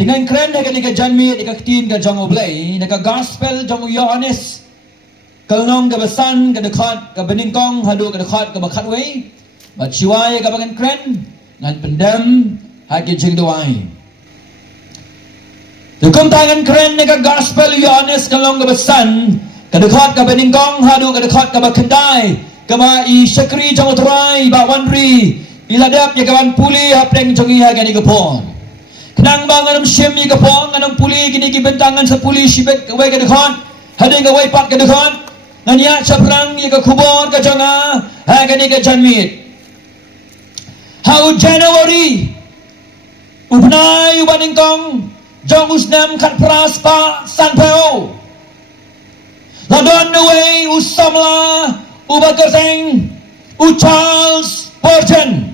Dengan keren na ka janmi di kaktin ka jong oblay na ka gospel jong Yohanes kalnong ka basan ka dekat ka beningkong hadu ka dekat ka bakatway bat siway ka bangan keren ngan pendam hagi jing doai. Dukum tangan keren na ka gospel Yohanes kalnong ka basan ka dekat ka beningkong hadu ka dekat ka bakandai kama i syakri jong utray ba wanri iladap ya kawan puli hapeng jong iha gani kapon. Nang bangan siyem ni kapong anong puli gini gibentangan sa puli sibet kaway kadekon hading kaway pat kadekon nganya sa perang ni kakubor ka janga ha gani ka janmit how January ubnay ubaning kong jong usnam kat praspa sanpeo ladon away usamla ubakerteng u Charles Spurgeon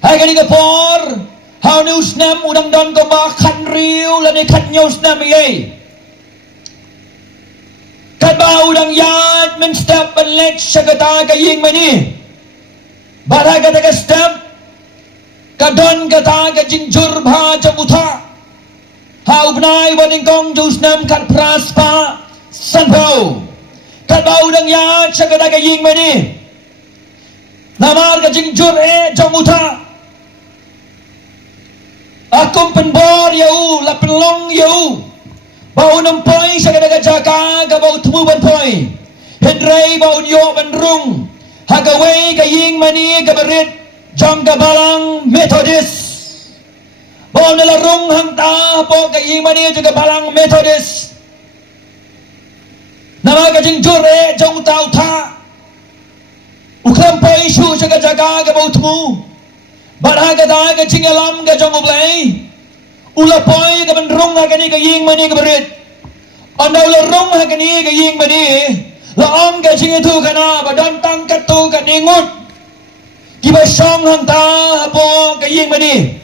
ha gani kapor how ni usnam udang don ko ba kan riu la ni kan nyo usnam ye kat ba udang yad men step and let syagata ka ying mani bara ka step ka don kata ka jinjur bha jamuta ha ubnai waning kong usnam kat praspa sanpao kat ba udang yad syagata ka ying mani namar ka jinjur jamuta akum penbor yau la penlong yau bau nampoi sa kada jaka ka bau tumu ban poi hendrai bau yo ban rung hagaway ka ying mani ka berit jong ka balang Methodist bau nala rung hangta po ka ying mani juga balang Methodist nama ka jing jure jong tau tha ukram poi shu sa jaka ka bau tumu barha ka cingalam ka jong oblay ula poy ka benrung ha kani ka ying mani ka berit andaw la rung ha kani ka ying mani la om ka cingitu kana badan tangkat tu ka ningut kiba song hang ta po ka ying mani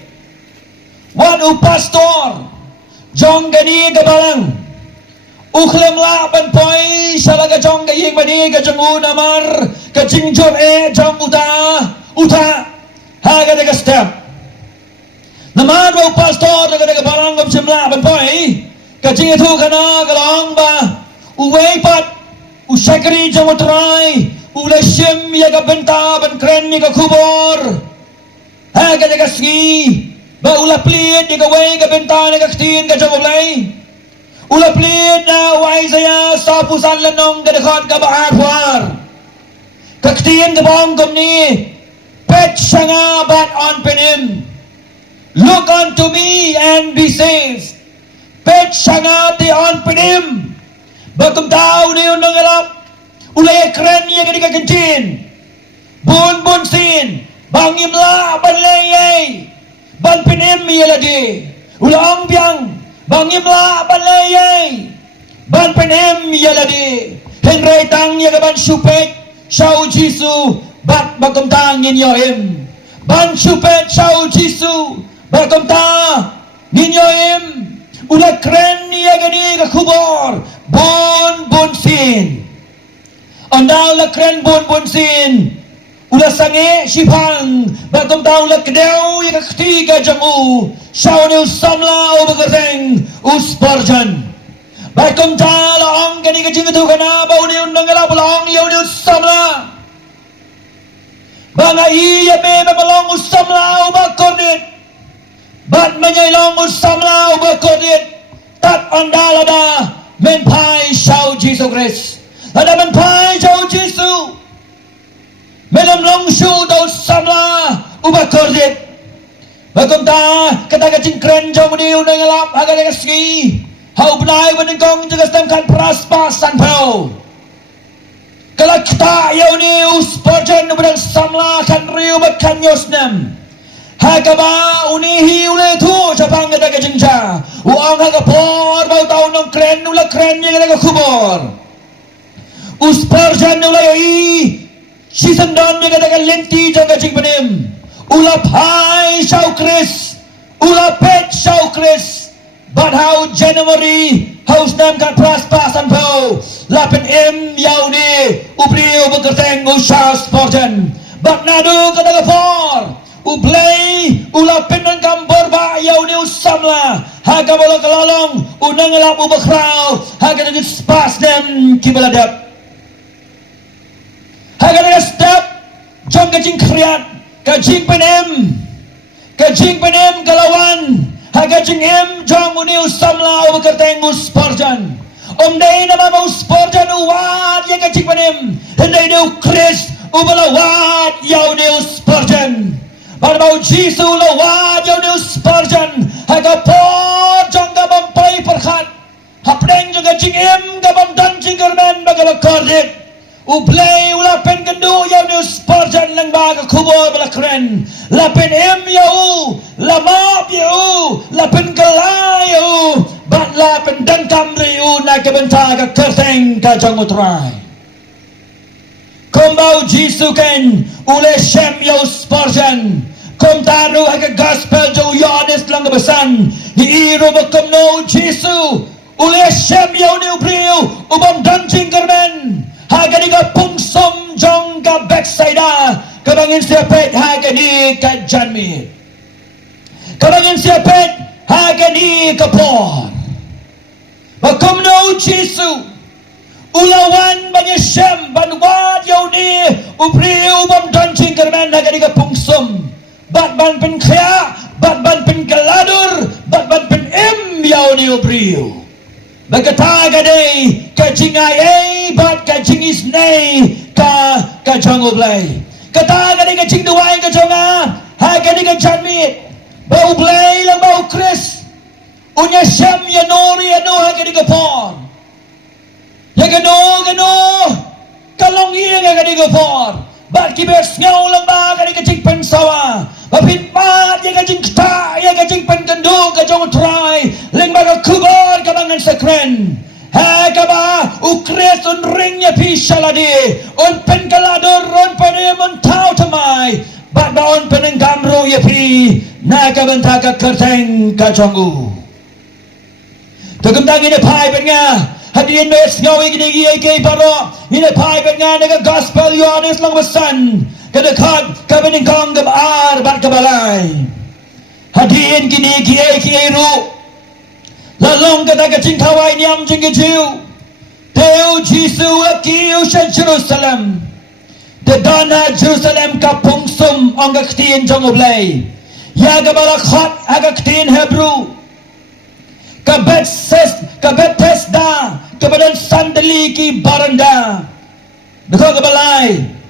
wan u pastor jong kani ka balang ukhlem la ban poy sala ka jong ka ying mani ka jong namar ka jingjor jong uta haga daga step namad wa pastor daga barang ngam semla ban poi ka jinge thu kana galong ba uwei pat usakri jamotrai ula shem ya ga benta ban kren ni ga kubor haga daga ski ba ula pliet ni ga wei ga benta ni ga ktin ga jamoblai ula pliet na wai saya sapusan lenong ga dekat ga ba arwar ka ktin ga bang gom ni pet sanga bat on penim look unto me and be saved pet sanga ti on penim bakum tao ni unang alap ulay kren niya gani kakantin bun sin bangim la banlayay ban penim yaladi ulang biang bangim la banlayay ban penim yaladi henry tang niya gaban supek Shao Jisu bat bakom ta ninyo im ban supet Shao Jisu bakom ta ninyo im ula kren niya gani ka kubor bon sin andaw la kren bon sin ula sange sipang bakom ta ula kdew ya ktiga jamu Shao ni usamla o bagareng Spurgeon bakom ta la ong gani ka jingitu kana bau ni undang la bulong yaw ni usamla banga iya be malong usamla ubakodit bat manyailong usamla ubakodit tat andalada men pai Shao Jisu Christ ada men pai Shao Jisu melam long shu do usamla ubakodit bagonta kata kacing kren jong ni unang alap aga de ski hau benai menengkong juga sedangkan praspa sanpao kalau kita yau ni Spurgeon berang samla kan riu makan yosnam hagaba unihi ule tu capang kata kejengja uang hagapor bau tau nong kren ula kren yang kata kubor Spurgeon ula yoi season down yang kata lenti jaga jing penim ula pai Shao Chris ula pet Shao Chris but how January house nam kan praspa sanpao lapen im yau ni ubriu bekerteng usha Spurgeon but nadu kata gapor ublay ula penan gambor ba yau ni samla haga bola kelalong unang lap ubakrau haga dengan spas dem kibaladap haga dengan step jom kajing kriat kajing penem kalawan haga jing jom uniu samla ubakertengus parjan day nama mau sporjan uwat ya kajing penem hendai deu Chris ubalawat yau deu sporjan Baru Jisu lawat yau deu sporjan haga por jong gabam pai perkhat hapdeng juga jing gabam dan jinggerman bagala kordit ublay ula pen kendu yau deu sporjan lang baga kubor bala keren la pen yau la map yau la pen kelai yau bat la pen dangkam riu na kebenta ka kerteng ka jong utrai Kumbau Jisu ken ule shem yau sporjan kum taru haga gospel jo Yohanes lang besan ni iro bakum no Jisu ule shem yau ni ubriu ubam danjing kermen haga ni ka pungsum jong ka backside kabangin siapet haga ni ka janmi kabangin siapet haga ni ka por bakum no Jisu ulawan banyak syam banwad yau ni ubriu ubam danjing kermen haga ni ka pungsum bat ban pen kaya bat ban pen kaladur bat ban pen yau ni ubriu bagata gadai kajing ai bat kajing isnai ka jong ublay kata gadai kajing duai ka jonga ha gadai ka janmit bau ublay lang bau Chris unya syam ya nori anu ha gadai ka por ya gano kalong iya ga gadai ka por bat kibes ngau lang ba gadai kajing pen sawa Bapit mat ya kajing kta ya kajing pen kendu ka jong try ling baga kubor kabangan sakren ha kaba ukres un ring ya pi shaladi un pen kaladur un pen mon tau tamai bat ba un pen gamro ya pi na ka benta ka kerteng ka jongu tugam dang ine pai pen nga hadiin mes ngawi gini gi paro ine pai pen nga na gospel Yohanes lang besan kadakad kabining kong gabar bat kabalay hadiin kini kiai ru lalong kadagaching kawai niyam jinggijiu teu Jisu akiu sa Jerusalem dadana Jerusalem kapungsum ang gaktiin jong ublay ya gabalakhat agaktiin Hebrew kabetesda kabadan sandali ki baranda dako gabalay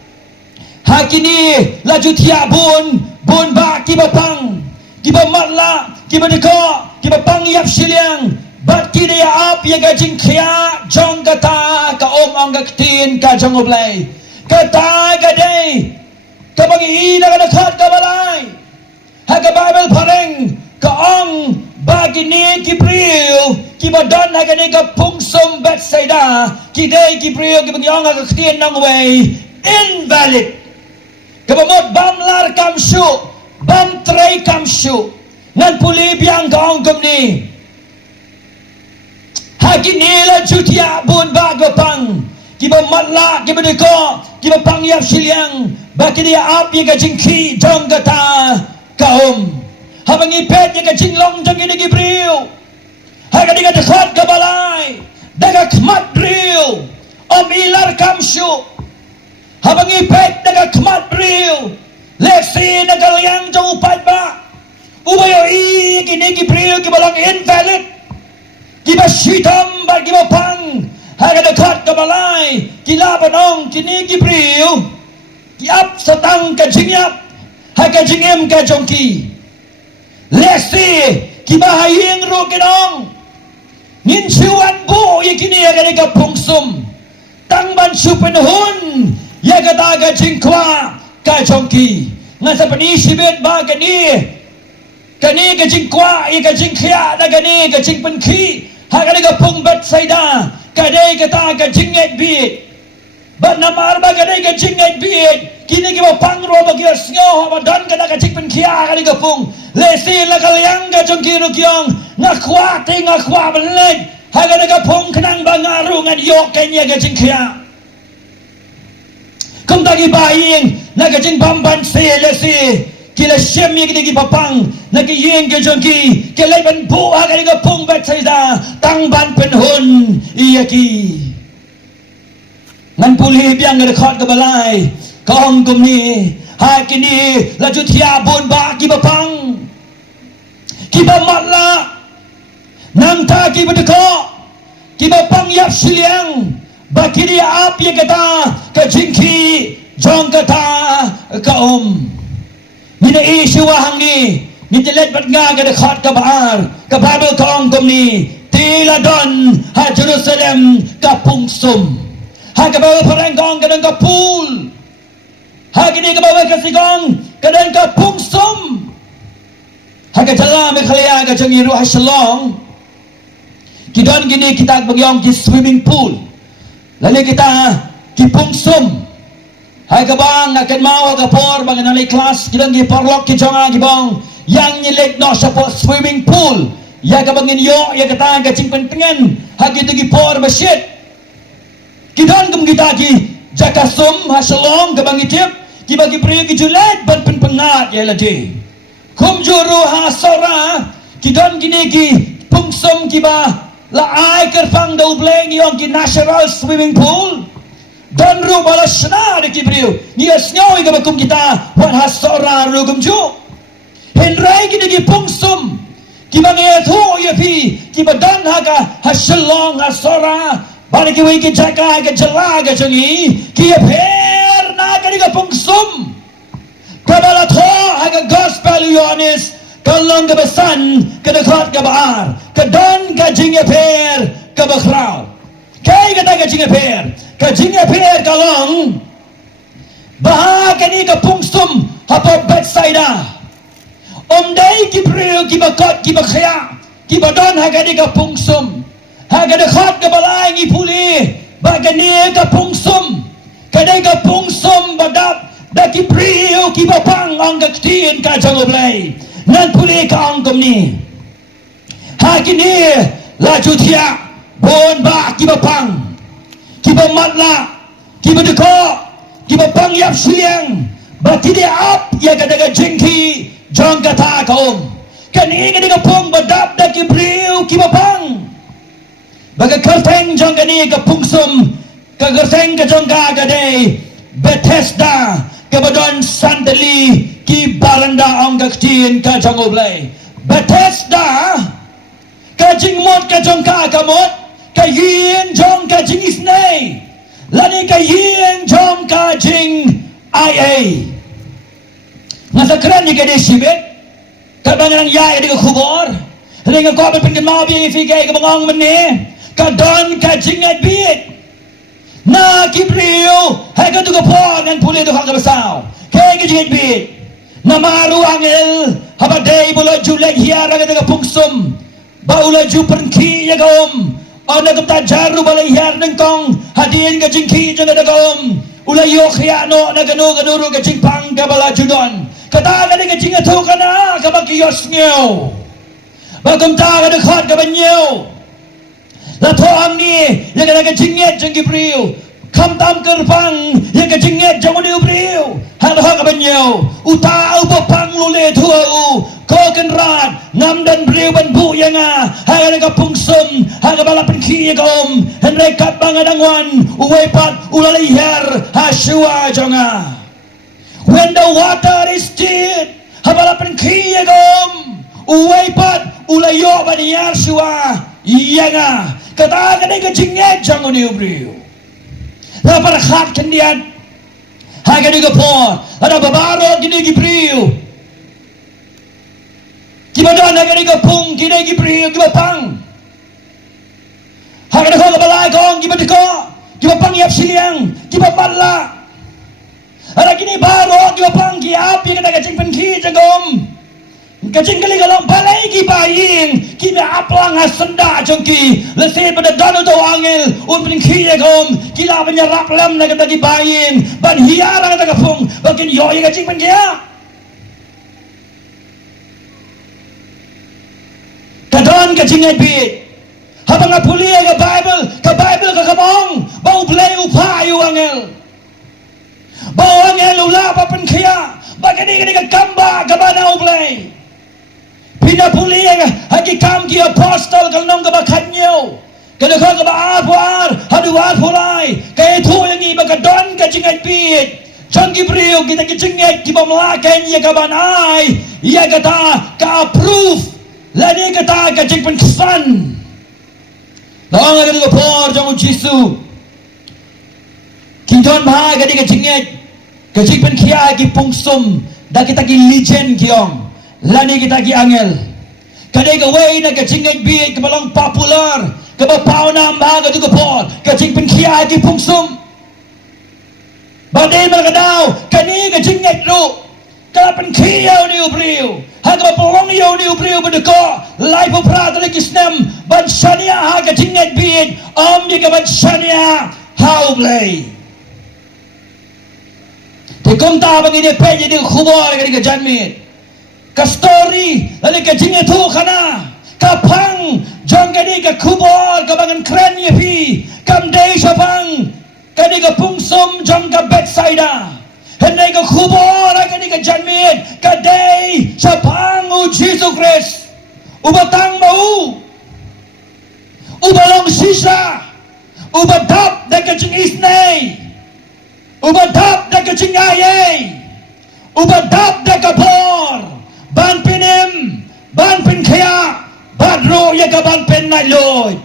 hakini laju tiap bun ba kibapang kibamatla kibadeko kibapang yap siliang bat kini ap ya gajing khia jong kata ka ang gaktin ka jong oblay kata gadai kabangi ina kanakat kabalay haga Bible pareng ka ang bagini kibriu kibadan hagani ka pungsum Bethsaida kidai kibriu kibangi ang gaktin nang way invalid kabamot bamlar kamsyu bam tray kamsyu ngan puli biang gaong kumni haginila jutia bun bagopang kibamatla kibadeko kibapang yap siliang bakini ap ye gajingki jong gata kaum habang ipet ye gajinglong jong ini gibriu hagani gadekot kabalay dagak madriu ilar kamsyu habang ipet nagakmat riu leksi nagalayang jong upat ba ubayo kinigi priu kibalang invalid kibashitam ba kibapang hagadakat kabalay kilabanong kinigi priu kiap satang kajingyap hagajingem kajongki leksi kibahaying ro kinong ninsyuan bu yakini hagadaga pungsum tangban supenhun ya kata jingkwa ka jongki nga sa panisibet ba kani ka jingkwa ya ka jingkhya na kani ka jingpenki ha kani ka pung Bethsaida kadai kata ka jinget bit ba namar ba kadai ka jinget bit kini ki ba pangro ba ki sngo ba dan ka jingpenkia kani ka pung lesi la kalyang ka jongki ru kyong nga khwa belet ha kani ka pung kenang ba ngaru ngan yok kanya ka jingkhya Kung tagi baying nagajing bamban si kila syem yang kita papang na kiyeng ke jongki kila ban buha ka ni pung bat saida tang ban penhun iya ki ngan pulih biang ga khot ka balai kong kum ni hai kini la ju thia bon ba ki papang ki ba matla nang ta ki ba ko ki ba pang yap siliang ba kini ap ye kata ka jingki jong kata ka mina isu wahang ni telet bat nga ga khot ka baar ka Bible kong kum ni tila don ha Jerusalem ka pungsum ha ka ba parang kong ka pool Hagi ni kabawa kasigong kadan ka pungsum. Haga jala me khalaya ga jang iru hasalong. Kidon gini kita bagyong ki swimming pool. Lalu kita ki pungsum. Haga bang akan mau ga por bang nalay class kidon gi porlok ki jonga gi bang yang nyelet no sa swimming pool. Ya ga bangin yo ya kata ga jing pentengen hagi tu gi por masjid. Kidon kum kita ki jakasum hasalong ga bang itip ki bagi priyo ki julet ban penpengat ya ladi kum juru hasara ki don gini ki pungsum ki ba la ai kerfang do bleng yong ki natural swimming pool don ru bala sna de ki priyo ni asnyoy ga kum kita wan hasara ru kum ju henrai gini ki pungsum ki bang ethu ya pi ki ba don haga hasalong hasara bari ki wi ki jaka ga jala ga jangi ki per na ka ni ka pungsum kabala tho haga gospel yonis kalong ka basan ka dakhat ka baar ka don ka jinge per ka bakraw kay ka ka jinge per kalong baha ka ni ka pungsum hapo betsaida dai ki priyo ki bakot ki bakhya ki badon haga ni ka pungsum haga dakhat ka balay ngi puli baga ni ka pungsum kadai ka pungsum badap daki priyo ki bapang ang gaktiin ka jangoblay nan puli ka ang kumni hakini la jutia bon ba ki bapang ki bamatla ki badeko ki bapang yap siliang batide ap ya kadaga jengki jong kata kaum kani kadaga pung badap daki priyo ki bapang baga kerteng jong kani ka pungsum kagerteng ka jong kagadai Bethesda kabadon sandali ki baranda ang gaktiin ka jangoblay Bethesda ka jingmot ka jong kagamot ka yin jong ka jing isnay lani ka yin jong ka jing IA nasa kran ni ka desibit kabangan ang yaya di ka kubor ringa ko apapin ka mabi ifigay ka bangong mani ka don ka jing adbit na kibriyo hay ka tuga po nan puli to ka basaw kay ka jing adbit na maru angel habaday bulo juleg hiara ka tuga pungsum baula ju perki ya gom ona ka tajaru balay hiar ng kong hadiin ka jing ki jang ka gom ulayo khiyano na ganu ganuro ka jing pang ka bala judon kata ka jing atu ka na ka bagiyos nyo bagum ta ka khot ka banyo la tho am ni ya ka jinget jang gibriu kham tam kerpang ya ka jinget jang uni briu hal ha ka banyo uta u pang lule thu u ko kan rat nam dan briu ban bu ya nga ha ka pungsum ha ka bala pen ki ya gom hen re kat bang adangwan uwe pat ulalai her ha shua jonga when the water is still ha bala pen ki ya gom uwe pat ulayo ban yar shua ya nga kata ka jinget jang uni briu la para khat kendian ha ka po ada babaro gini gibriu kibadon ha ka pung gini gibriu kibapang ha ka ko balay kong kibadiko kibapang yap siliang kibapalla ada gini baro kibapang kiapi ka jing pen ki jagom kajing kali galang balay ki baying ki me aplang asenda jongki lesin pada danu to angel un pring ki gom kila banya raplam na kata ki baying ban hiara kata kapung bakin yo ye kajing pen kia kadon kajing ai bit habang apuli ka Bible ka kamong bau play upa yu angel bau angel ula pa pen kia bagani ka kamba kabana ublay. Pinapuli hagi kam ki apostle kalnong ka bakanyo. Kada ka ba apar haduat pulay kay tu yang iba ka don ka jingat bit. John Gabriel kita kicingit ki pamlaken ya kabanay ya kata ka approve lani kata ka jing penkesan. Lawan ka dito por jong Jisu. Kinton ba ka di ka jingit ka jing penkia ki pungsum da kita ki legend kiong lani kita ki angel. Kadai ka way na ka jingit bit ka balang popular ka ba pauna ba ka dito por ka jing penkia ki pungsum. Badai merkadau kani ka jingit ru kalapan kiyaw ni ubriw hagba polong yaw ni ubriw bedeko life of brother kisnem banshania haga jingit bid di ka banshania how play te kumta bang ini peje di khubor ka janmit ka story lali ka jingit tu kana kapang jong kani ka khubor ka bangan kren yepi kam dei sapang kani ka pungsum jong ka Bethsaida henday ka khubor kani ka janmit ka day sa pangu Jesus Christ ubatang mau ubalong sisa ubadap da ka jing isnay ubadap da ka jing ayay ubadap da ka por ban pinim ban pin kaya badro ya ka ban pen na Lord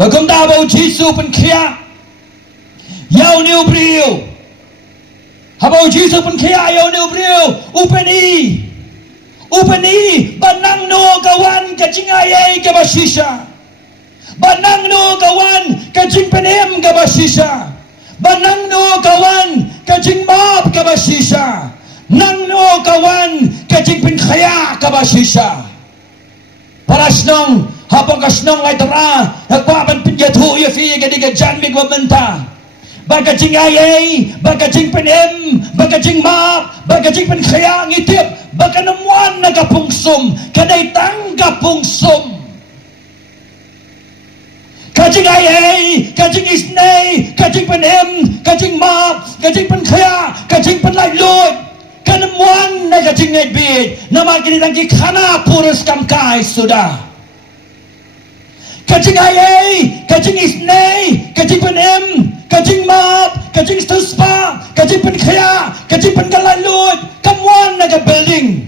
bagam da ba Jesus pen kaya yaw ni ubriw habaw Jesus pun kaya yaw ni ubriw upeni banang no kawan kacingayay ka basisya banang no kawan kacing penem ka basisya banang no kawan kacing map ka basisya nang no kawan kacing pinkaya ka basisya parasnong habang kasnong ay tara nagpapan pinyatu yafi ka di ka dyan mig mamenta bagajing ayay, bagajing penem, bagajing map, bagajing penkaya ngitip, baganamuan na kapungsum, kadaitang kapungsum. Kajing ayay, kajing isnay, kajing penem, kajing map, kajing penkaya, kajing penlaylod, kanamuan na kajing nagbid, na maginitang kikana puros kamkay sudah. Kajing ayay, kajing isnay, kajing penem, kajing map, kajing stuspa, kajing penkaya, kajing pengalalud, kamuan na ka building.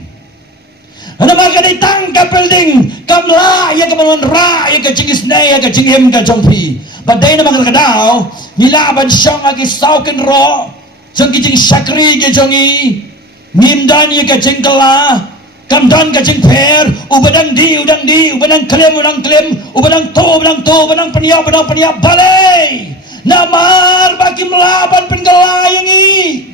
Ano mga kanitang ka building, kamla, ya kamanuan ra, ya kajing isnay, ya kajing him ka jongpi. Baday na mga kadaw, nilaban siyang agisawkin ro, siyang kajing sakri ka jongi, nimdan ya kajing kala, kamdan kajing per, ubadang di, ubadang klem, ubadang paniya, balay. Namar bagi melaban penggelayangi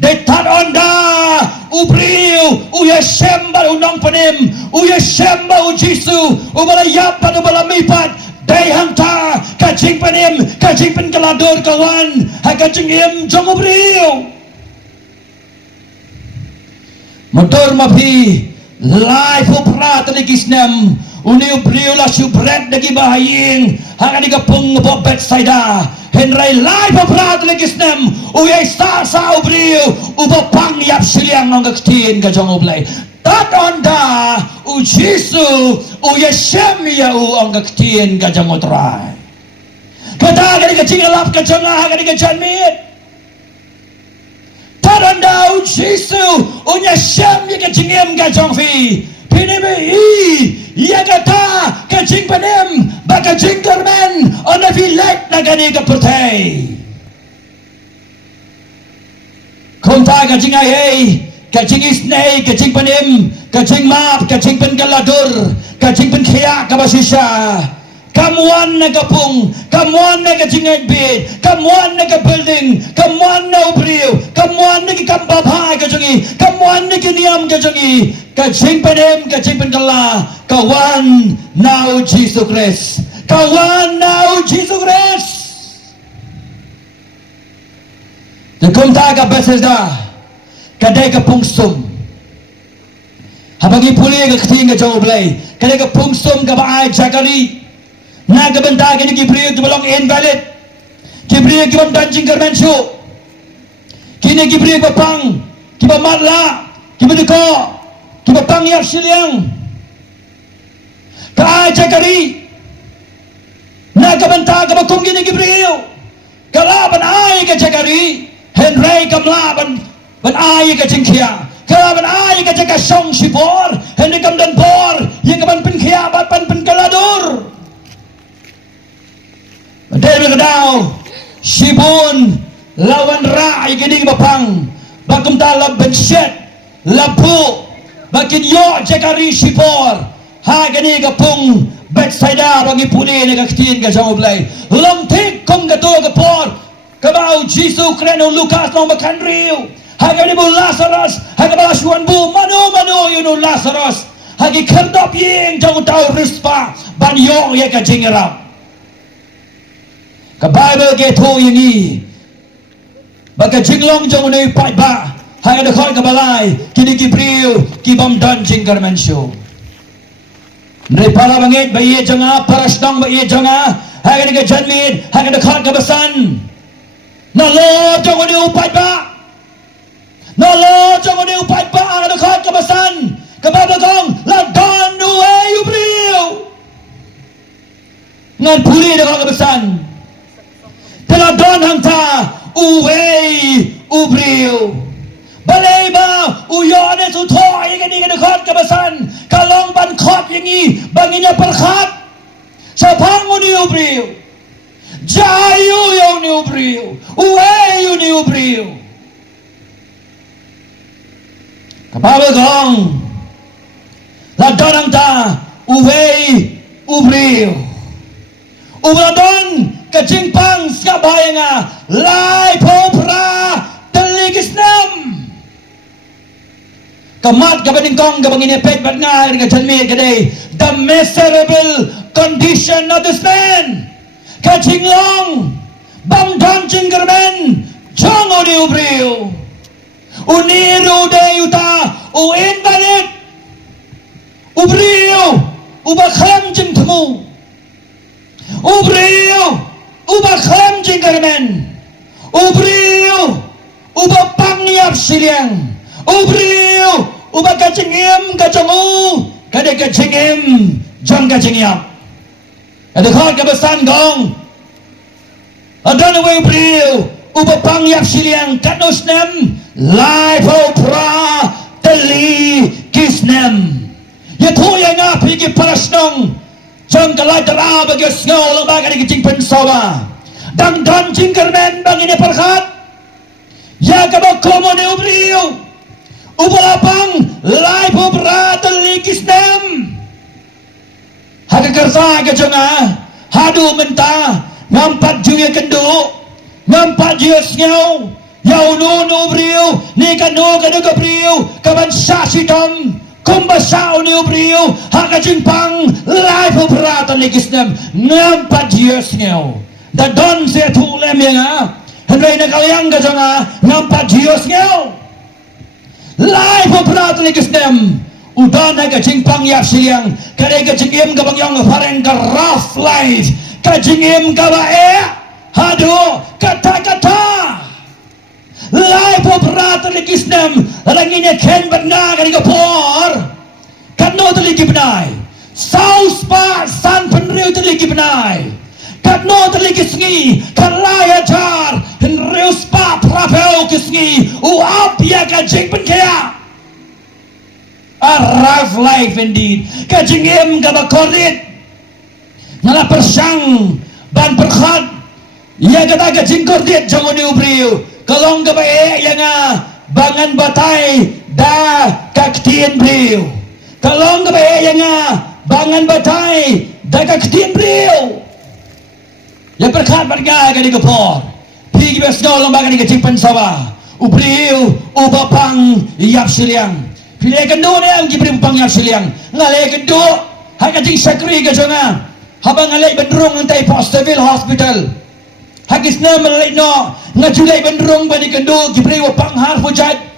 detat onda ubriu uya semba unang panim uya semba ujisu ubala yapan ubala mipat dayhanta kacing panim kacing penggelador kawan hakacing im jong ubriu motor mapi life upra talikisnem uni ubriu la subret dagi bahaying hanga di kapung po Bethsaida henry life upra talikisnem uyay sa ubriu upapang yap siliang ng kaktiin ka jong ublay tat onda ujisu uyay semya ang kaktiin ka jong utray kata ka di kacing alap ka jong hanga di kajanmit tat onda ujisu uyay semya ka jingim ka jong fi pinimi iya kata kajing panem baka jingkermen on a vilek na gani ka putay konta kajing ayay kajing isnay kajing panem kajing map kajing penggalador kajing pengkaya kabasisya kamuan na kapung kamuan na kajing agbid kamuan na ka-building kamuan na ubriw kamuan na kikambabha kajongi kamuan na kiniyam kajongi kajing panem kajing pengkala kawan now Jesus Christ kawan now Jesus Christ Nakumta ka Bethesda kadai ka pungsum habang ipuli ka kating ka joblay kadai ka pungsum ka baay jakali nagabanta ka ni Gabriel tumalong invalid Gabriel kibang danjing karmensyo kini Gabriel papang kiba madla, kiba deko, kiba pangyap siliang, ka jakari, na kabanta kabakong gini Gibril, kalaban ay ka jakari, Henry kamla ban ay ka jingkia, kalaban ay ka jaka song sipor, Henry kamdan por, yang kaban penkia bat pan penkaladur. Demi kedau, sibun lawan rai gini bapang, bakum talab benset, lapu, bakin yo jakari sipor, ha gini kapung Bethsaida bagi puni ni kaktiin ka jang oblay, lamtik kong gato kapor, kabau Jisu kreno Lukas nong bakanriu, ha gini bu Lazarus, ha kabalaswan bu mano yunu Lazarus, hagi kerdop ying jang tau rispa, ban yo ye ka jingirap. Ka Bible ke thu yang ni baka jinglong jong nei pai ba ha ga khoi ka balai kini Gibril ki bam dan jingkar mensho nei pala bangit ba ye janga parasnong ba ye janga ha ga ga janmin ha ga khoi ka basan na lo jong nei pai ba na lo jong nei pai ba ha ga khoi ka basan ka ba gong la dan nu e Gibril ngan puli da ka basan Teladon hangta uwei ubriu balai ba uyone su thoi cái ni cái khot ka basan kalong ban khot yang ni banginya perkhat sa phangu ni ubriu jayu yo ni ubriu uwei yu ni ubriu kapal gong la don hangta uwei ubriu uladon kajingpang skabay nga lai popra teligisnam kamat kabaning kong kabangin epek bat nga nga jalmi kaday the miserable condition of this man kajinglong bangdon jinggermen jongo ni ubriu uniru de yuta uinvalid ubriu ubakam jingtemu ubriu uba khalam jinggarmen ubriu uba pangyap siliang ubriu uba kacingim kacangu kade kacingim jang kacingyap ada khot kabasan gong adan we ubriu uba pangyap siliang kanusnem life pra teli kisnem yathoya nga pigi parasnong jang kalai tera bagi sngau lang baga di jing pensawa dang dan jingkermen bang ini perkhat ya kabak komo ne ubriu ubalapang lai pobra telikisnem haka kersa ke jonga hadu menta ngampat juya kendu ngampat juya sngau yau nu ubriu ni kanu kanu kabriu kaban sasitom kumbasau ni ubriu haka jingpang life operatan legisnem ngampat years ngau da don se tu lem yang hendai na kalyang ga janga ngampat years ngau life operatan legisnem udan haka jingpang yap siang kare ga jingim ga bangyong fareng ka rough life ka jingim ka bae hado kata life operatan legisnem ranginya ken batna ga por Katno terligi benai Saus pa san penriu terligi benai Katno terligi sengi Kalaya jar Henriu spa prapeu kesengi Uap ya kajing penkaya A rough life indeed Kajing im kabakorit Nala persang Ban perkhat Ya kata kajing korit Jangan diubriu Kalong kabae yang Bangan batai Da kaktien briu Kalong kabae yang bangan batai daga ketin beliau ya berkat barga gani kapor pigi besno lomba gani kecimpan sawah ubriu ubapang yap siliang pile kendo ne ang gibrim pang yap siliang ngale kendo hakajing sakri ka jonga habang alay bendrong antay Fosterville Hospital hagis na malay no ngajulay bendrong bani kendo gibriu pang harfujat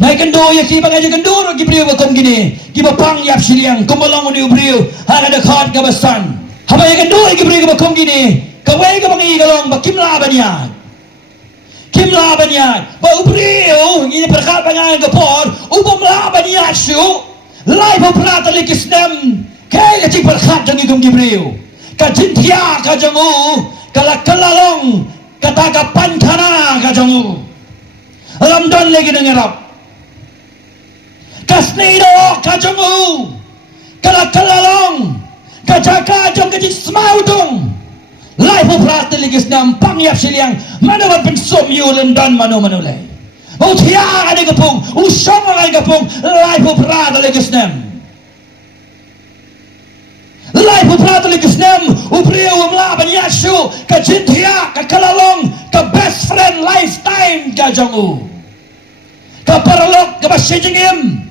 Nai kendo ya kiba ngaji kendo ro gibriu bakom gini kiba pang yap siliang kumbalong ni ubriu haga de khot ka basan haba ya kendo gibriu bakom gini kawai ka bangi galong bakim la banya Kimla banyak, bau beriu ini berkat banyak kepor, ubamlah banyak su, lai berpelat oleh Islam, kaya cik berkat dengan gum Gibril, kajin tiak kajangu, kalalong, kata kapan kana kajangu, Ramadan lagi dengarap, kasnido kajangu, kalalong, kajaka jong kajin semaudong. Life of Rata Ligis Nam Pangyap Siliang Manawan Pensum Yulan Dan Manu Manulay Utiya Adi Gapung Usong Ay Gapung Life of Rata Ligis Nam Life of Rata Ligis Nam Upriyo Umlaban Yashu Ka Jintiya Ka Kalalong Ka Best Friend Lifetime Ka Jongu Ka Paralok Ka Basijingim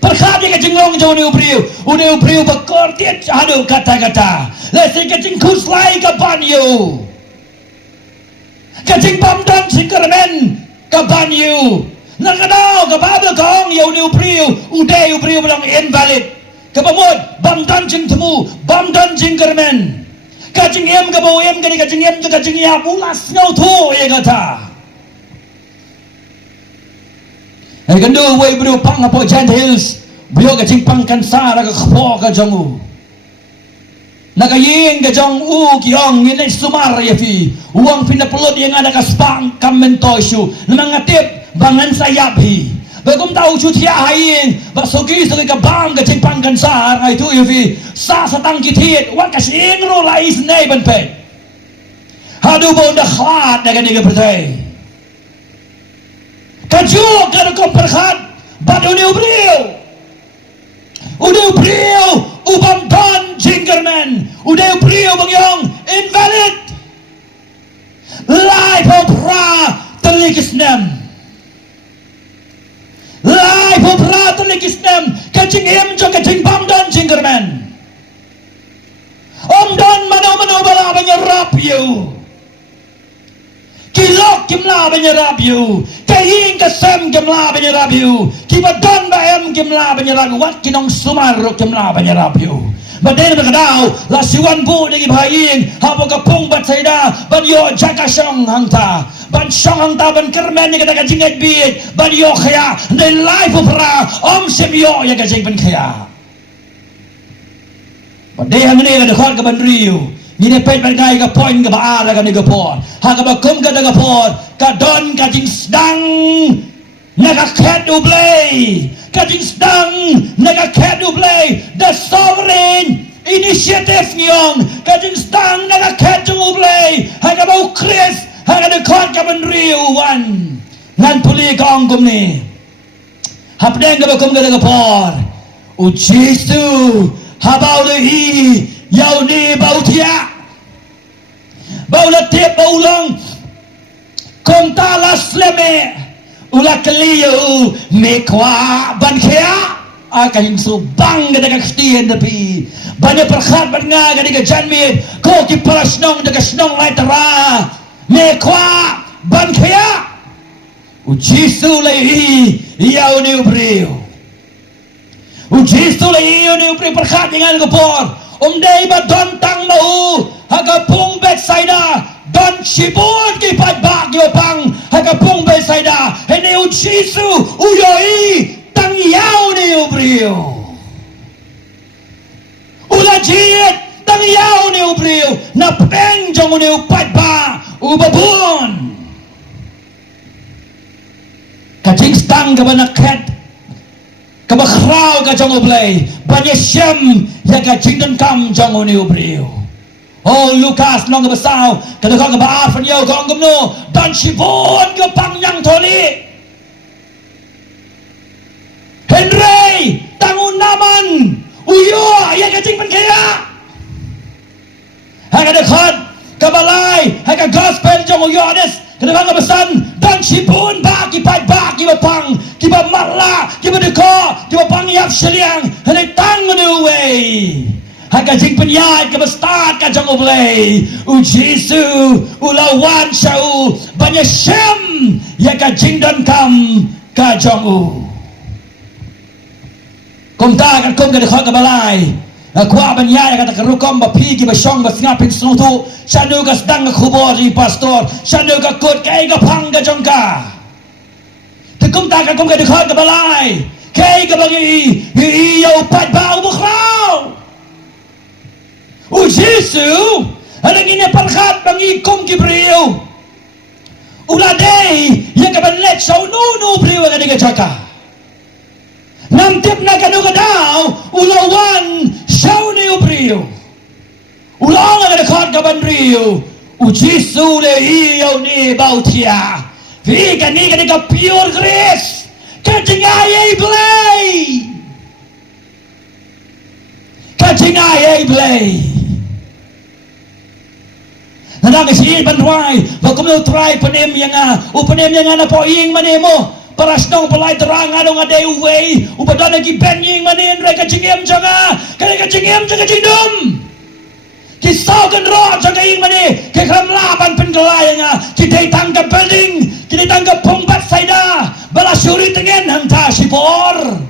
Perkhati ka jinglong jauh ni ubriu berkortiat aduh kata-kata lesi ka jingkus lai ka banyu ka jingbamdan singkermen ka banyu nakadaw ka babel kong yau ni ubriu bilang invalid ka pamud bamdan jing temu bamdan singkermen ka jingem ka bawem ka jingem ka jingyap ulas ngau tu ya kata Gandu way bro pang apo Giant Hills beliau kacing pangkan sara ka kpo ka jongu nakaying ka jong kiong ini sumar ya fi uang pinapulot yang ada ka spang kamentosu namangatip bangan sayap hi bagum tahu cutia haing basugi ka bang kacing pangkan sara itu ya fi sa satang kitit wan kasing ro lais nei ban pe hadu bau dah khat dengan dia pertai Kajuk kada kau perhat bad udah ubriu ubam don jingerman udah ubriu bangyong invalid life of ra telikisnem life of ra telikisnem kacing jo kacing bam don jingerman om don mano bala banyarap you Kilok kimla banyarab you, kahing kasem kimla banyarab you, kibadon baem kimla banyarab wat kinong sumarok kimla banyarab you. Baden berkadau lasiwan bu dengan bahing, hapo kapung bat saida, ban yo jaga song hangta, ban song hangta ban kermen ni kata kajingat bid, ban yo kaya,ใน life of ra, om sem yo ya kajing ban kaya. Baden ni kada khot ka ban riu. Ini pet bergai ke poin ke baara ke negapor. Hak bakum ke negapor. Kadon kajing sedang nagaket ublay. Kajing sedang nagaket ublay. The sovereign initiative nyong. Kajing sedang nagaket ublay. Hak bau Chris. Hak dekot ke benriuan. Ngan puli ke onggum ni. Hapdeng ke bakum ke negapor. Ujisu. Habau lehi. Yau ni bau tiak bau letip bau long kontalas leme ulah keliu mekwa ban khia akan subang dekat kestian tapi banyak perkhat ban nga dekat janmit ko ki prasnong dekat snong lai tera mekwa ban khia ujisu lai yau ni ubriu ujisu lai yau ni ubriu perkhat dengan gopor Day ba don tang mau hagapung Bethsaida don sibun ki padbag yo pang hagapung Bethsaida hene ujisu uyoi tang yau ni ubriu ula jiet tang yau ni ubriu na peng jong ni padba ubabun kajing stang ka banaket kabakraw ka jong ublay banyak syam ya ka jingdan kam jong uni ubriu oh Lukas nong basaw kada ka baaf niyo kong gumno dan sibon ka pangyang toli Henry tangun naman uyo ya ka jingpan kaya haka dekat kabalay haka gospel jong uyones kada ka basan dan sibon baki bapang kiba marla kiba deko kiba pangyap seliang hanay tangan uway haka jing penyat kiba start ka jang ublay ujisu ulawan syau banyak syam ya ka jing dan kam ka jang u kumta kan kum ka deko kabalay Kwa banyaya kata kerukom bapigi basyong basngapin senutu syanu ka sedang ka kubor di pastor syanu ka kut kai ka pang ka jongka tekum ta ka kum ka dekhot ka balai kai ka bagi iyo pat ba ubukrau Jesu ada ngine parkhat bangi kum kibriu uladei ya ka banlet sau nu briu ka diga jaka nam tip na kanu ka daw ulawan sau ni briu ulang ka dekhot ka ban briu Jesu le iyo ni bautia vi ka ni ka pure grace ka jingai blay ka jingai blay Nadang kasi banway, bago mo try panem yang upanem yang na po ing manemo, parasnong palay terang ano nga day way, upada nagiben yung manin, ray kachingem jaga, kaya kachingem jaga jingdom. Kisaw kan ro jaga ing mani, kaya kamlaban pendelay nga, kita tangkap building, kita tangkap pongbat sayda, balasuri tengen hanta sipor.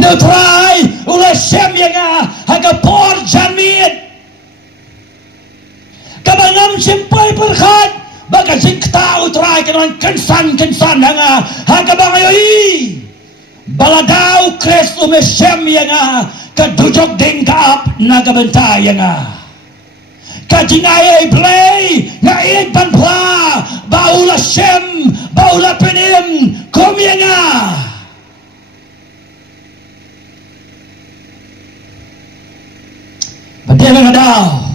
No try, ula sem yang haga por janmit. Kabangam simpay perkhat baka sikta utray kanon kensan hanga hakabangayoy baladaw kres umesem yanga kadujok ding kaap na kabantay yanga kajingay play nga ig panpla baula sem baula penim kumyanga padela nga daw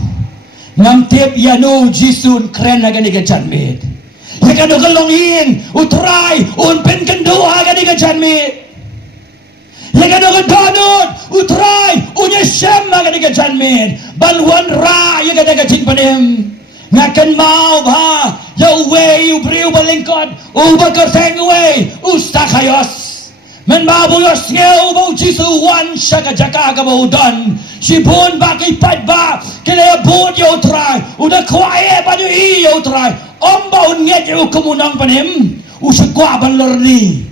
ngam tip yanu jisun kren na gani ka janmit yakano kalongin utray pen kendo ha gani ka janmit yakano kadonot utray unyesem ha gani ka janmit balwan ra yakano ka jingpanim ngakan mau ba yaw way ubriw balingkod ubagkaseng way ustakayos men babuyos ngeu bau jisu wan shaka jaka ka bau don sipun baki pat ba kile bud yo try udah kwae ba yo try om bau nget yo kumunang panim usakwa balerni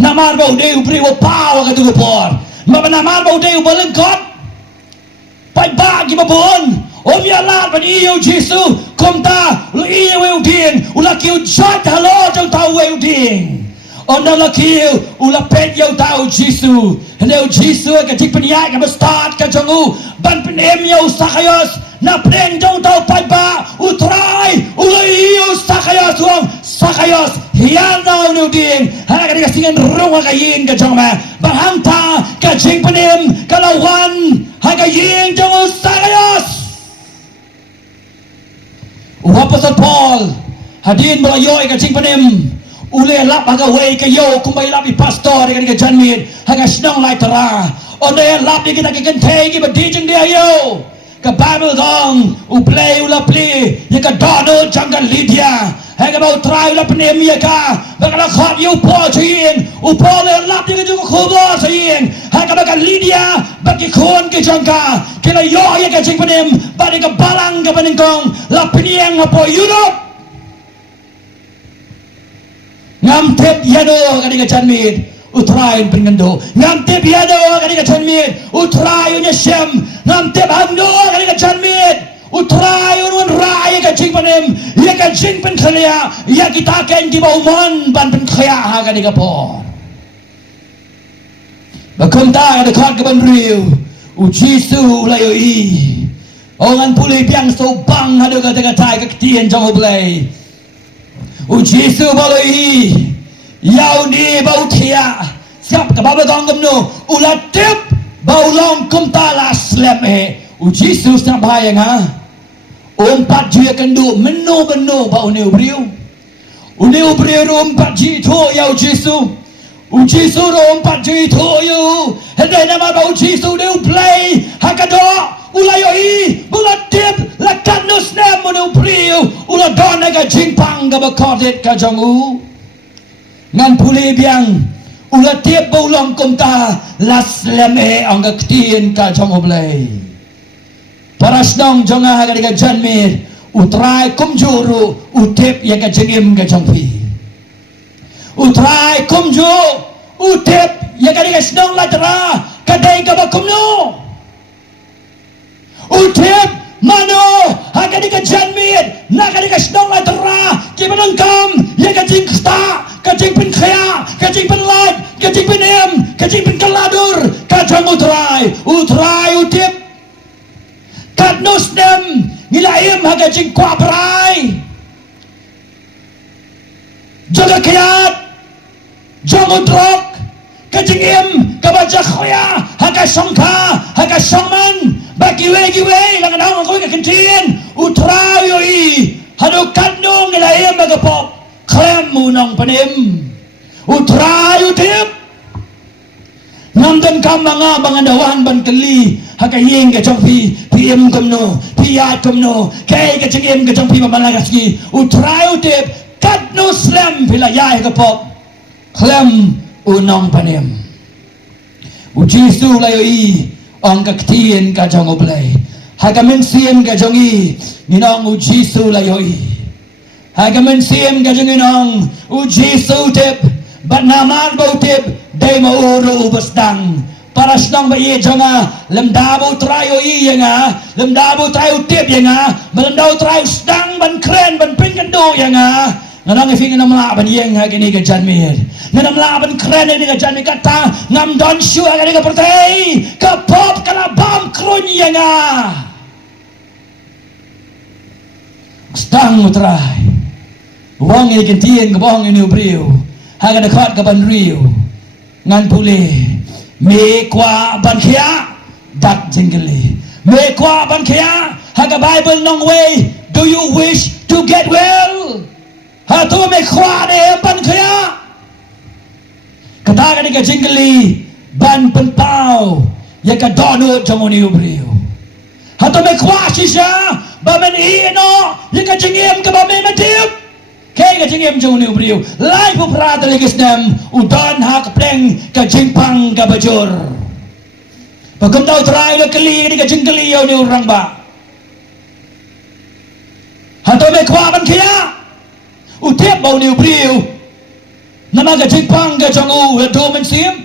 namar bau de ubri wo pawa ka tugupor namar bau de ubalengkot pat ba ki babon om ya lar ban iyo jisu komta lu iyo ding ulaki jot halo jang tau we ding Onda lakiu ulapet yau tau Jisu Hendau Jisu ka tik penyak ka start ka jongu ban penem yau sakayos na pren jong tau padba utrai ulai sakayos wong sakayos hian nau nu ding hana ka singan rong ka yin ka jong ma bahanta ka jing penem kalawan ha ka yin jong sakayos Apostol Paul hadin balayoy ka jing penem ule lap haga way kayo kumay lap pastor kan ka janmit haga snong lai tara onde lap di kita kente ki badijing dia yo ka bible dong uplay ula play ya ka Donald jangan Lydia haga bau try ula penem ya ka bakala khot yo po chin upo le lap di ka kubo chin haga baka Lydia baki khon ke jangka kila yo ya ka jing penem bani ka balang ka paningkong lap peniang apo Europe ngam tep yado kani ka janmit utrain pengendo ngam tep yado kani ka janmit utrai unya shem ngam tep hando kani ka janmit utrai unun rai ka jing panem ya ka jing pen khalia ya kita ken di baumon ban pen khaya ha kani ka por bakum ta ka khot ka ban riu u Jisu ulayo i ongan puli piang so bang hado ka tai ka tien jong oblay Jisu baloi yau ni bau tia siap ka baba dong gemno ulatip bau long kum tala sleme Jisu sa bayang ha umpat dia kendu menu bau ne ubriu une ubriu umpat ji tho yau Jisu Jisu ro umpat ji tho yu hede nama bau Jisu de play hakado ulayoi bulatip lakanus nem menu ubriu ula dona ka jingpang ka bakodet ka jongu ngan puli biang ula tiap baulong kumta las leme ang kaktien ka jongu blay parasnong jonga ka janmir utrai kumjuru utip ya ka jingim ka jongpi utrai kumju utip ya ka snong latara jing pen khaya ka jing pen lat ka jing pen em ka jing pen kaladur ka jong utrai utip kat nusdem nilaim ha ka jing kwa brai jaga kiat jong utrok ka jing em ka baca khaya ha ka songkha ha ka songman ba giwe lang nang ko ka kentin utrai yoi hadu kat nung nilaim ba ka pop klem munong panim utrai utip namdan kam mga bangandawan ban kali hakayeng ka jong pi em kamno pi at kamno kay ka jing em ka jong pi mamalagas ki utrai utip kat no slam pilayay ka pop klem unong panim ujisu layoy ang kaktien ka jong oblay hagamen siem ka jong i ninong ujisu layoy hagamen siem ka jong inong ujisu tip bat namar bau tip day mauro ubasdang paras nang ba iye jonga lemdabo trayo iye nga lemdabo trayo tip ye nga melemdabo trayo sedang ban kren ban pingkendo ye nga nganang ifing na mala ban yeng ha kini ka janmir nganang mala ban kren ni ka janmi kata ngam don shu ha kini ka pertai ka pop kala bam krun ye nga sedang utrai wang ini kentien ka bong ini ubriu haga dekat ke ban riu ngan pule me kwa ban khia dak jingli me kwa ban khia haga bible nong way do you wish to get well ha tu me kwa de ban khia kata ka jingli ban pen pau ya ka donu jamoni ubriu ha tu me kwa shisha ba men ino ya ka jingem ka ba me matip kay ka jing em jong ni ubriu lai pu prada legis nem udan hak pleng ka jingpang ka bajur pagam daw try lo kali ni ka jingkali yo ni urang ba hato me kwa ban kia utep bau ni ubriu nama ka jingpang ka jong u do men sim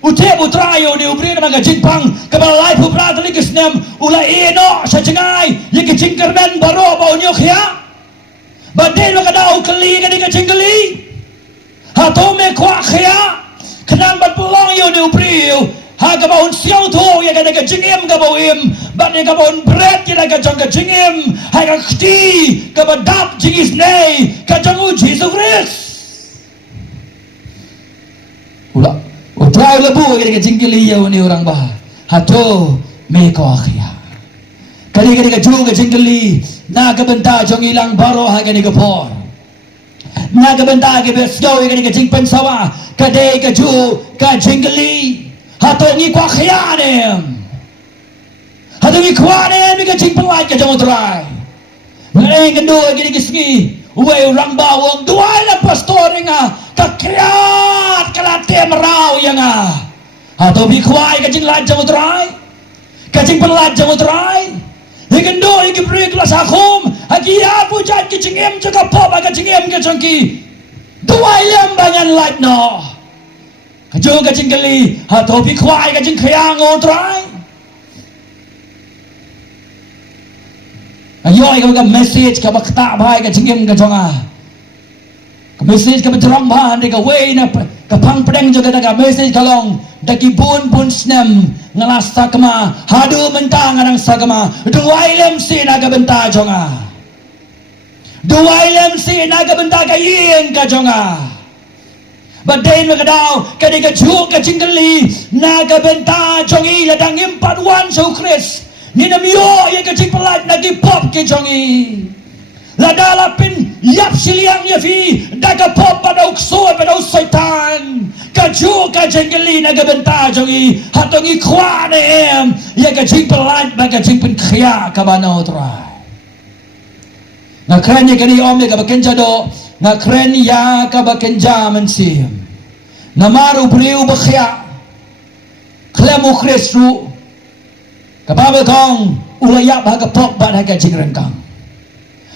utep utray yo ni ubriu nama ka jingpang ka ba lai pu prada legis nem ula eno sa jingai ye ka jingkerben baro bau ni khia badai lo kada ukali ka dika jingkali hato me kwa khia kanang bat pelong yo ni ubriu ha ka baun siau tho ya ka dika jingem ka bauim badai ka baun bread ya ka jong ka jingem ha ka khti ka badap jingis nei ka jong Jesus Christ ula utrai lebu ka dika jingkali yo ni orang bah hato me kwa khia kali ka juga jingkali naga benta jong ilang baro ha ka por naga benta ke besgo ka jingpen sawa kade ka ju ka jingkali hato ngi kwa khianem hato ngi kwanem ka jingpen lai ka jong trai ngai ngendo ka gisgi we rang ba wong duai la pastor nga ka kriat kala temrau yang hato bi kwai ka jing lai jong trai ka jingpen lai jong trai Hikendo hikipri kelas akum haki apu jat ki cingem jaga pop aga cingem ke jongki dua lem banyan light no kajo ka cingkali ha topi kwai ka jing khayang otrai ayo ai ka message ka bakta bhai ka cingem ka jonga ka message ka berang bhan de ka way na ka phang preng jaga ka message kalong daki bun snem ngalas sakma hadu mentang ngarang sakma duai lem si naga benta jonga duai lem si naga benta ka yin ka jonga badai magadao kadika juk ka cingkali naga benta jongi ladang impat wan so Chris ninam yo ye ka cingpelat nagi pop ke jongi ladala pin yap siliang ya fi daga pop pada ukso pada syaitan kaju ka jengeli naga benta jongi hatongi kwa ne em ya ka jing pelat ba ka jing pen khia ka bana otrai na kren ya kani om ya ka bakenja do na kren ya ka bakenja mensim na maru priu ba khia klemu Kristu ka ba kong ulaya ba ka pop ba ka jing rengkang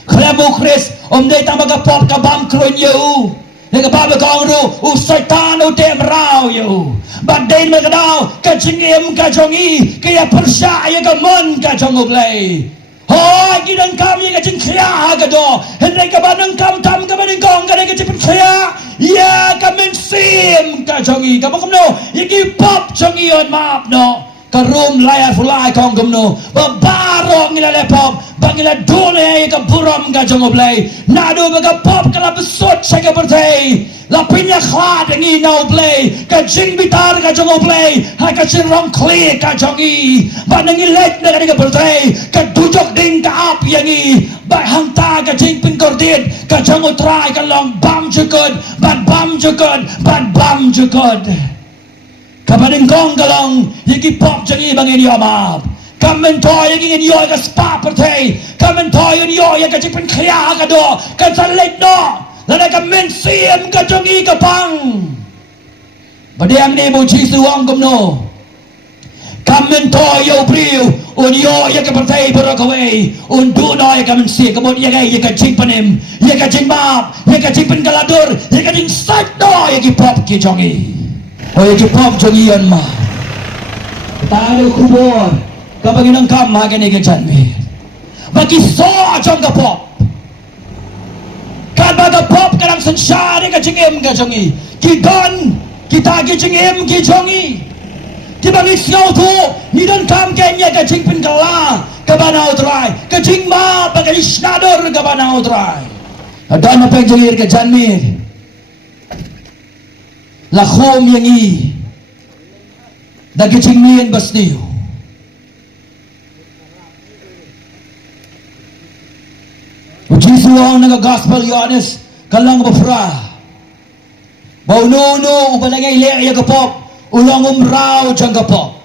klemu Krist om dei tama ka pop ka bam kron yo Nega baba kong ru usaitan u tem rau yo badai magadao ka jingem ka jongi kaya persya ya ka mon ka jongu play Hoi gidan kam ye kajing khya ga do henre ka banang kam tam ka banang kong ka ne ka chipin khya ya ka men sim ka jongi ka bokom no ye ki pop jongi on map no ka room laya fulai kong gum no ba baro ngila le pop bangila dole ye ka buram ka jongo play nado ba ka pop ka la besot sa ka pertai la pinya khad ngi no play ka jing bitar ka jongo play ha ka chin rong clear ka jongi ba nangi let na ka pertai ka dujok ding ka ap yangi ba hang ta ka jing pin kordit ka jongo try ka long bam jukod ban bam jukod ban bam jukod ka bading kong ka long yiki pop jangi bangin yo map kamen toy yiki in yo ka spa pertai kamen toy in yo ya ka jing pin khya ka do ka salit no Lada ka men siem ka jongi ka pang. Badiang ni bo Jisu ang gumno. Kamen to yo priu un yo ya ka pertai borokaway un du no ya ka men sie ka bod ya ka jing panem ya ka jing map ya ka jing pen kaladur ya ka jing sat no ya ki pop ki jongi. O ya ki pop jongi yan ma. Tayo kubor kapag inang kam ha ka ni ka janmi. Bagi so jong ka pop. Kan baga pop kadang sensyari ka jingim ka jongi ki gon kita ki jingim ki jongi ki bangis ngau tu ni dan kam kenya ka jing pin kala ka banau trai ka jing ma baga isnador ka banau trai dan apa jingir ka janmir la khom yangi da ki jingmien basniu Jisu ang nag-gospel Yohanes kalang bafra baununo ubalangay le ya kapop ulang umraw jang kapop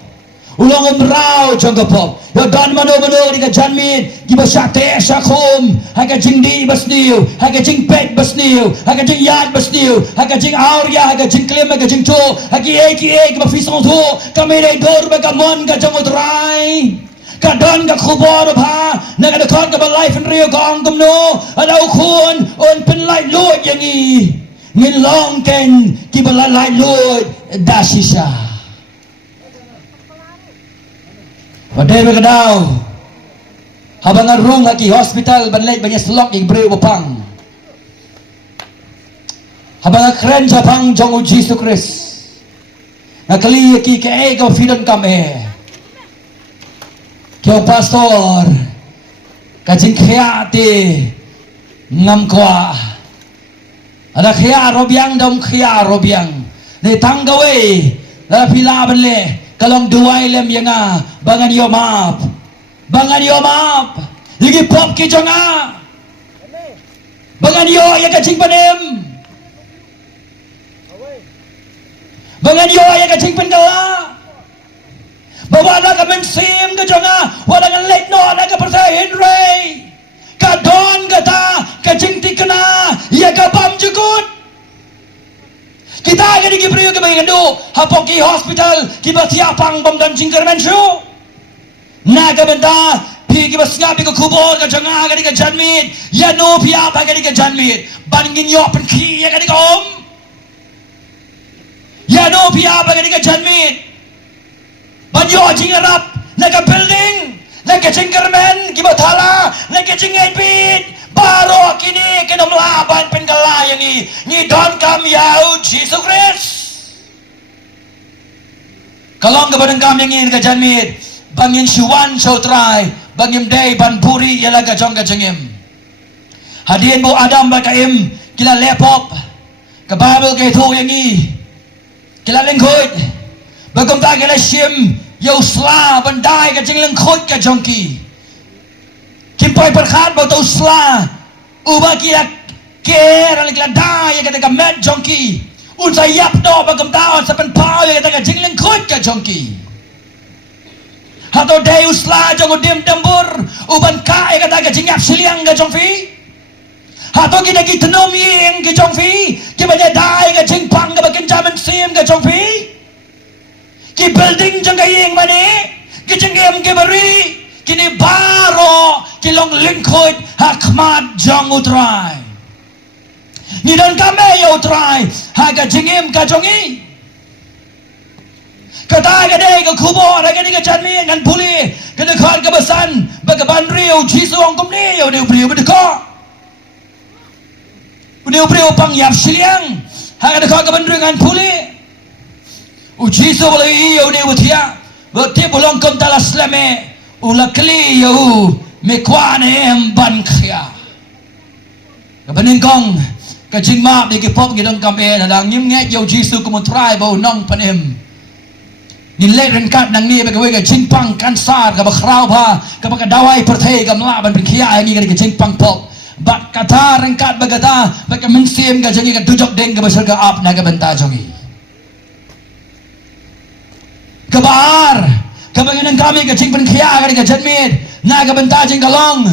ulang umraw jang kapop yo dan mano di ka janmin giba syate syakum haga jingdi basniu haga jing pet basniu haga jing yad basniu haga jing auria haga jing klem haga jing to hagi eki giba fisong to kamere dor ba kamon ka jang utrai kadon ka khubor ba nagadakon ka ba life in rio kong gumno adaw kun on pen light lord yangi ngilong ken kibala light lord dasisa padai ba kadaw habang arung haki hospital banlay banya slok ing breu bapang habang akren japang jong Jesus Christ nakali ki ke ka fidon kame Kyo pastor kajing khiati ngam kwa ada khia robiang dom khia robiang de tanggawe la pila benle kalong duai lem yanga bangan yo map lagi pop ki jonga bangan yo ya kajing panem bangan yo ya kajing pendala bawa na ka mensim ka jonga wala ka late no na ka percaya Henry ka don ka ta ka jingti kana ya ka pam jukut kita ka di gibriyo ka bayi kando hapok ki hospital ki ba tiapang bom dan jingkar mensyo na ka benda pi ki ba ngapi ka kubor ka jonga ka di ka janmit ya no pi apa ka di ka janmit baningin yo pen ki ya ka di ka om ya no pi apa ka di ka janmit banyo jingarap naga building naga jingkermen gibathala naga jingepit baro kini kena melaban penggala yang ni don kam yau Jesus Christ kalong kepada kami yang ka janmit bangin syuwan sautrai bangim day ban puri ialah ka jong ka jengim hadian bu Adam bakaim kila lepop ke Bible ke itu yang ni kila lengkut bagam ta kila shim Yo sla bandai ka jing leng khot ka jongki kim pai perkhat ba to sla uba kia ke ran kila dai ka ta met jongki un sa yap do ba gam ta sa pen pau ka ta jing leng khot ka jongki hato dai usla jong dim dambur uban ka ka ta jing yap siliang ka jongfi hato kita ki tnom yeng ka jongfi ki ba dai ka jing pang ka ba ken jaman sim ka jongfi ki building jang kayeng mani ki jengem ke bari kini baro ki long lingkod hakmat jang utrai ni dan kame yo utrai ha ka jengem ka jongi kata ka dei ka kubo ra ka ni ka janmi ngan puli kena khat kebesan bagaban riu Jisu ong kum ni yo ne priu bedeko ne priu pang yap siliang ha kena khat keban dengan puli Jisu boleh yo ne utia berti bolong kum tala slame ulakli yo me kwane ban khia kebening kong kajing map di kipop gidon kampe nadang nyim nge yo Jisu kum try bo nong panem nilai rengkat nang ni bagawe ka jingpang kansar ka bakrau ba ka dawai perthai ka mla ban kia ni ka jingpang pop bat kata rengkat bagata baka mensim ka jangi ka dujok deng ka basal ka ap na ka benta jongi ka bar ka banginan kami ka jingpan kia ka janmit na ka benta jing kalong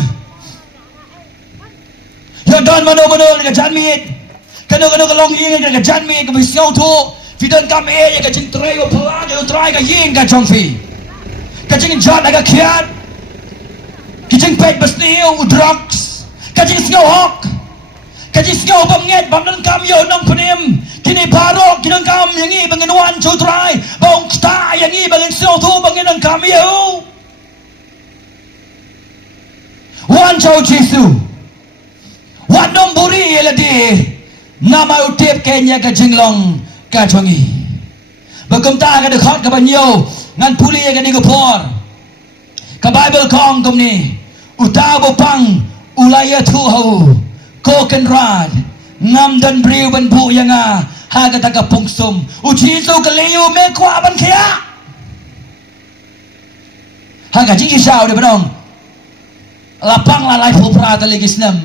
yo don mano ka janmit kano kalong yin ka janmit ka bisau tu Fidan kami ya kacing try o pelan o try ka ying ka jongfi kacing jat aga kiat kacing pet besni o drugs kacing snowhawk kacing snow banget bangdan kam yo nong penim kini barok kinang kam yangi bangin wan chu try bang sta yangi bangin snow tu bangin ang kam yo wan chau Jisu wan nong buri eladi nama utip kenya kacing long ka chongi bagum ta ka de khot ka banyo ngan puli ka ni ko por ka bible kong kum ni uta bo pang ulaya thu ho ko ken rad ngam dan briu ban bu yanga ha ka ta ka pungsum u Jisu ka leyu me kwa ban khia ha ka ji sao de badong lapang la lai phu pra ta legisnam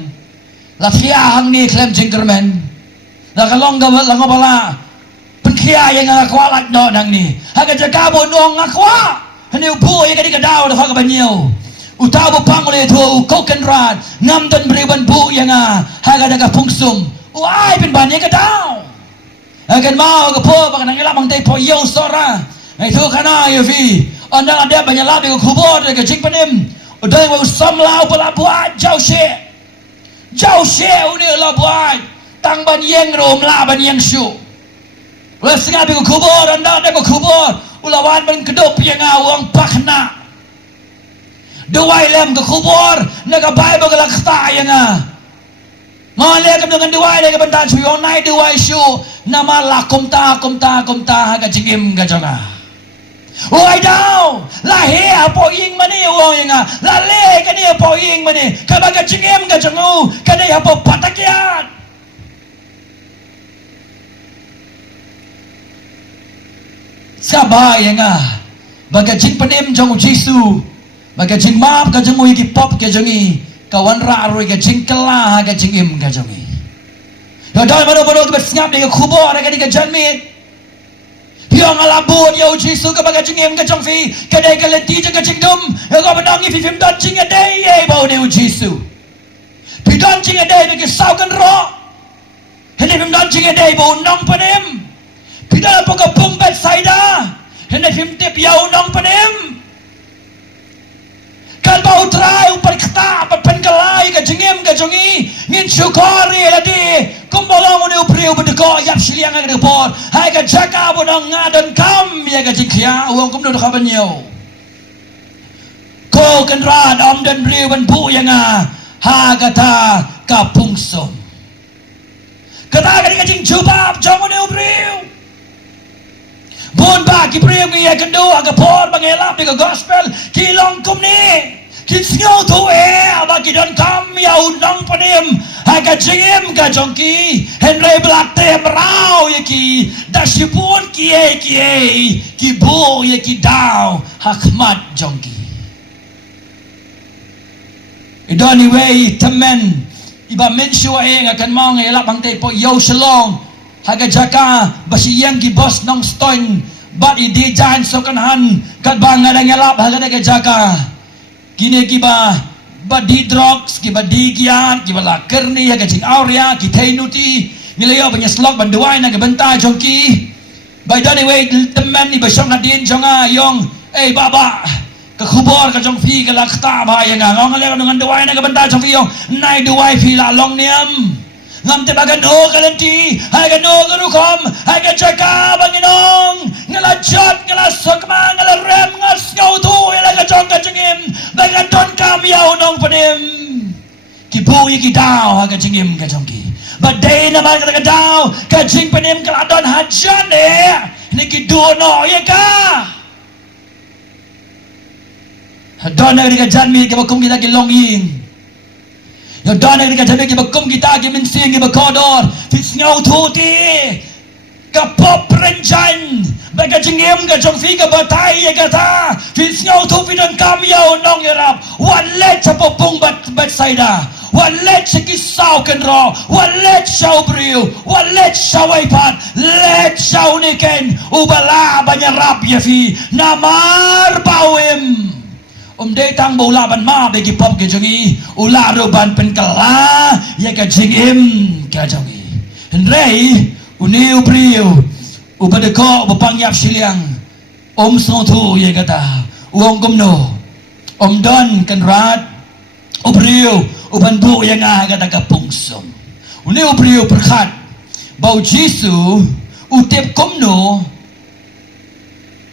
la khia hang ni klem jingkermen la ka long ga la ngobala kia yang ngakwa lak do nang ni haga jaga bo nong ngakwa hani upu yang kadi kadau do haga banyo utau bo pang le thu koken rat ngam dan beriban bu yang haga daga pungsum uai bin ban yang kadau akan mau ke po bang nang elak bang te po yo sora ai thu kana yo vi andang ada banyak lap ke kubur ke jing panim udai wa usam lau pala buat jauh she uni la buat tang ban yang rom la ban yang syu Ulah sengaja ke kubur, anda ada ke kubur. Ulawan ben kedop yang awang pakna. Dua lem ke kubur, naga Bible ke lakta yang Ngale ke dengan dua lem ke bentar cuy onai dua isu nama la kumta haga jingim gajona. Oi dau, lahe apa ing mani uang yang la le ke ni apa ing mani, kabaga jingim gajongu, kada apa patakiat. Sabay nga baga jing panim jong Jisu baga jing map ka jong iki pop ka jongi kawan ra ro ka jing kala ka jing im ka jongi yo dal mano ka sngap de khubo ra ka di ka janmit yo ngalabun yo Jisu ka baga jing im ka jong fi ka dai ka leti ka jing dum yo ka badang fi fim dan jing a dai e bo ne Jisu pi dan jing a dai ke sau kan ro hene fim dan jing a dai bo nong panim Pidala po ka pumbat saida. Hene fimte piyaw nong panim. Kalba utray upar kata pat pankalay ka jingim ka jongi ngin syukari ladi kumbolong uni upriu bedeko yap siliang ka depor hai ka jaka bodong ngadan kam ya ka jikya uang kumdo ka banyo ko kenrad om dan riu ban bu yang ha kata ka pungsum kata ka jing jubab jong uni upriu Bon ba ki priyo ngi yakendo aga por bangelap de gospel ki long kum ni ki snyo tu aba ki don kam ya unang panim aga jingim ka jongki henry black te rao yaki dashipun ki bo yaki daw hakmat jongki idoni way temen iba menshu akan mau ngelap bang te po yo shalom haga jaka basiyang ki boss nong stoin bat idi jan sokan han kat bang ada ngelap haga daga jaka kini ki ba di drugs ki ba di kiat ki ba laker ni haga jing auria ki tainuti nilayo banyaslok banduai na benta jongki by the way teman ni basyong nadin jonga yong baba ke kubur ke jong fi ke lakta ba yang ngong le dengan duai na benta jong fi yong nai duai fi la long niam ngam te bagan o kalenti hai ga no ga rukom hai ga jaka banginong ngala jot ngala sokma ngala rem ngas ngau tu ila ga jong ka jengim gidao ha ka jingim ka jongki. Badai naman ka daw ka jing penim ka adon hajan ni gidono ya ka. Adon na ka janmi ka bakum kita kilong yin. Yo don na ka janmi ka bakum kita ki minsing ki bakodor. Fis ngau thuti. Ka pop renjan. Baka jingim ka jongfi ka batay ya ka ta. Fis ngau thu fidan kam yaw nong yarap. Wan let sa popong bat sayda. Walet sa kisaw kenro, walet sa ubriw, walet sa waypan, let sa uniken, ubala banyarap yafi, namar bawim. Detang baulaban ma bagi pop ke jongi, ularo ban penkala, ya ka jingim ka jongi. Henrei, uni ubriw, ubadeko bapangyap siliang, sotu ya kata, uong gumno, don kenrat, ubriw, uban bu yang agak pungsum. Uni ubriu perkat bau Jisu utip komno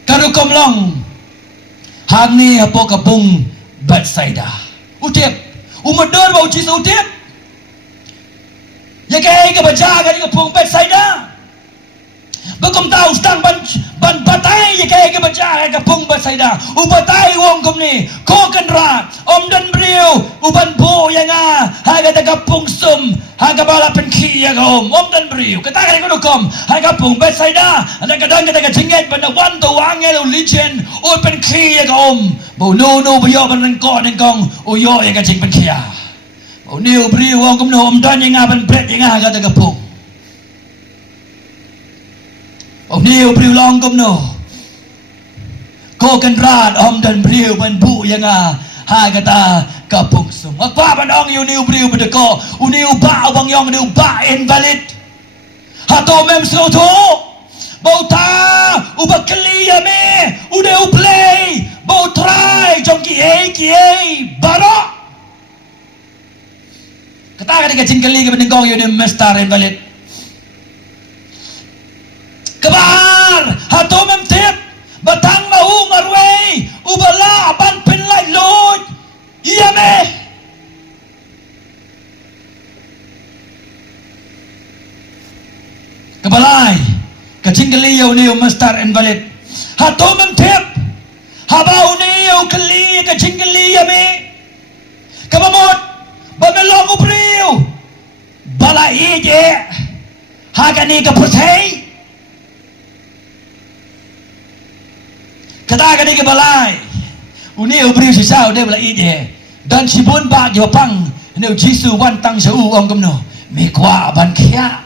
karu komlong hangni apo kapung Betsaida. Utip umador bau Jisu utip. Ya kaya ka bajaga ni kapung Betsaida. Bagom tahu stang ban batay ya kaya ka bajaga kapung Betsaida. Ubatay wong kumni ko kanra dan beliau uban bu yang haga daga pungsum haga bala penki ya om dan beliau katakan ko kom haga pung Betsaida ada kadang daga jinget bana wanto wangel legend o penki ya om bu no buyo ban ko ning kong uyo ya ka jing penki ya bu niu beliau wong kom no dan yang ban bret yang haga daga pung bu niu beliau long kom no ko kan rat dan beliau ban bu yang kata kapung sum. Apa bandong uni ubriu bedeko, uni uba abang yang uni uba invalid. Hato mem soto. Bauta uba kelia me, ude uplay, bau try jom kiai baro. Kata kata kecing keli ke bedengkong uni mestar invalid. Kebar hato mem tip batang mau marway ubala ban penlai lord. Iya me. Kebalai, kacing keliau ni mestar invalid. Hato mentep, habau ni keli kacing keliau me. Kebamot, bamelong ubriu, balai je, hagani kepercay. Kata kani kebalai. Uni ubriu sisa udah balai je. Dan sibun ba jopang neu Jisu wan tang seu ong gemno me kwa ban kia.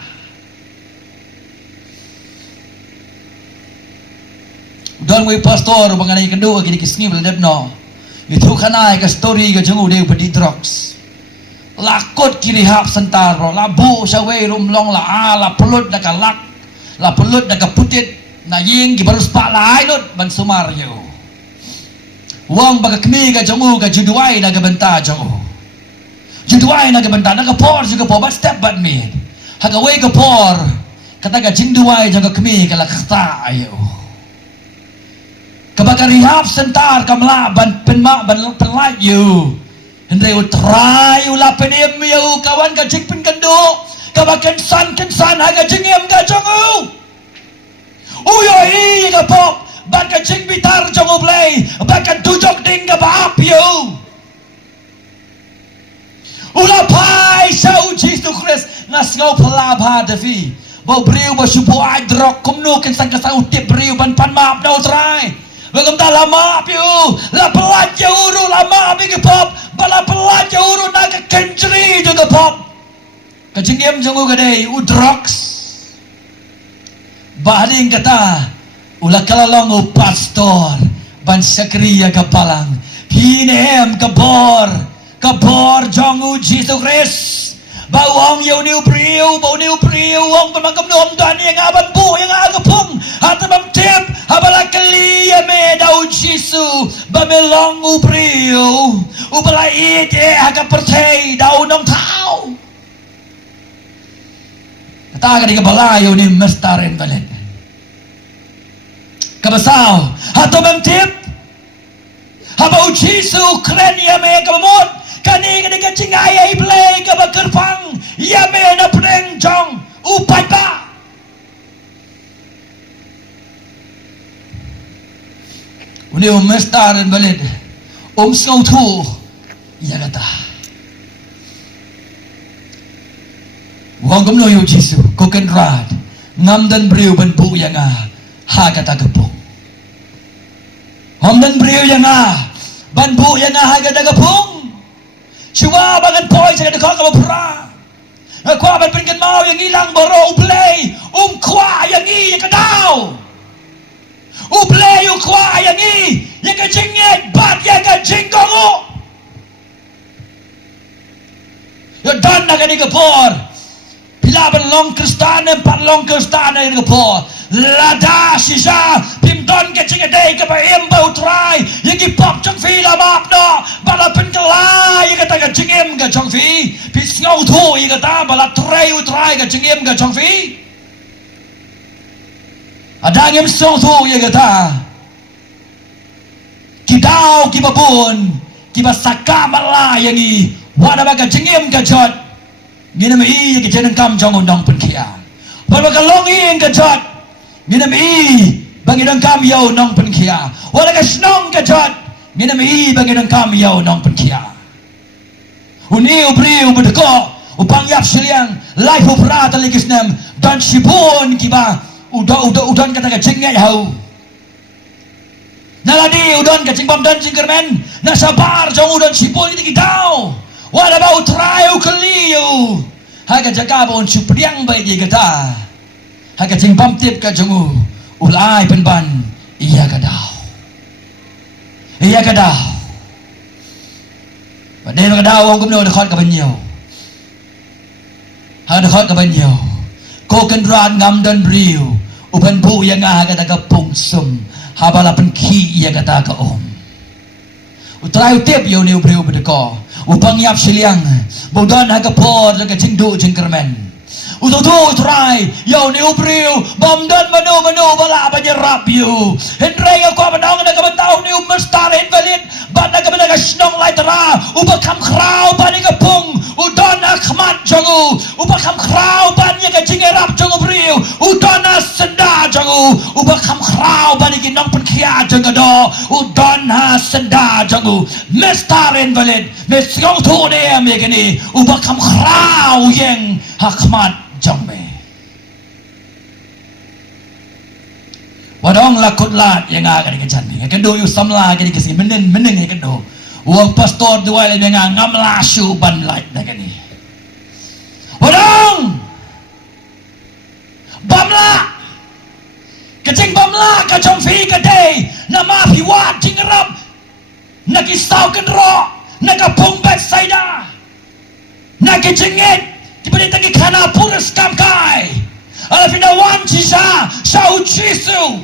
Dan we pastor mengenai kedua kini kisni beledno. Itu kanai ke story ke jengu deu pedi drugs. Lakot kiri hap sentaro labu sawe rumlong la pelut dak lak la pelut dak putit na ying ki baru spa lai not ban sumar yo. Wang baga kemi ka jongu ka juduai na benta jongu. Juduai na benta na por juga po but step but me. Haga we ka por kata ka jinduai jonga kemi ka lakta ayo. Kabaka rihap sentar kamla ban penma ban penlai you. Hendai utrai ula penem you kawan ka jing pen kendo. Kabaka san haga jingem ka jongu. Uyo i ka pop baka jing bitar jongo play baka dujok ding ka baap yo ula pai sau Jisu Christ nas ngau pelabha devi bau briu ba supo ai drok kumno ken sang ka sau tip briu ban pan maap no try bagam ta lama piu la pelat uru lama bi ke pop bala pelat uru na ka kenjri jo ka pop ka jingem jongo ka dei u drugs bahading kata ula kalalong o pastor ban sakriya kapalang hinem kabor jongu Jisu Christ bawang yau niu priu wong pemangkam nom dan yang aban bu yang agapung hatabam tip habala kaliya me dau Jisu bamelong u priu ubala ite aga percay dau nom tau kata ka di kabala yau ni mestarin balik kabasau hato memtip habau Jisu keren ya me kabamot kani kani ka jingai ai play ka ba kerpang ya me na preng jong upai ba uni mestar balid skau thu ya kata wang gumno yo jisu ko ken rad ngam dan briu ban bu yang ha kata gepung hom dan briu yang ban bu yang ha kata gepung siwa bangan poi sa ka ka pra kwa ban pinkan mau yang ilang boro play kwa yang i ka daw play kwa yang i yang ka jingit bat yang ka jingkongo yo dan na ka ni ka por pilaban long kristan empat long kristan ni ka por lada sisa pimdon ke cingedai ke ba embau try yang ki pop chong fi la map no bala pen kelai yang kata ka cingem ka chong fi pis ngau thu yang kata bala try ka cingem ka chong fi ada ngem song thu yang kata ki dau ki babun ki basaka mala yang i wada ba ka cingem ka jot ngina mai ki jeneng kam jong undang pen kia bala ka long in ka jot ngina mai bangidang kam yau nong pen kia wala ka snong ka jot ngina mai bangidang kam yau nong pen kia uni ubriu bedeko upang yap siliang life of rata likisnem dan sipun kiba udan kata ka jengai hau naladi udan ka jingbam dan jingkermen na sabar jong udan sipun kita kidau wala ba utrai ukeliu haga jaga bon supriang bai di kata haga jingbam tip ka jongu ulai penban iya kadau padai kadau wong kumno dekat ka banyo ha dekat ka banyo ko kendran ngam dan briu uban bu yang kata ka pungsum habala pen ki iya kata ka utrai tip yo ni briu bedeko upang yap siliang bodan haga por laga jingdu jingkermen ututu try yo ni ubriu bomdan manu bala banyerap you hendrei ko abandong na kabantao ni mestar invalid ban na kabana ka snong lai tara ubakam krau bani ka pung udon akhmat jangu ubakam krau bani ka jingerap jangu briu udon senda jangu ubakam krau bani ki nong penkhia jangado udon senda jangu mestar invalid mesgong tu ne amegani ubakam krau yang akhmat jangme wadong lakut lat yang agak dikejan ni kendo yu samla gini kasi menen kendo uang pastor dua le yang ngam lasu ban lat dah gini wadong bamla kecing bamla kacong fi kadai nama piwat jingrap nak isau kendro nak kapung bet saida nak kecingit diberi tagi kana puras kamkai ala fina wan cisa sau cisu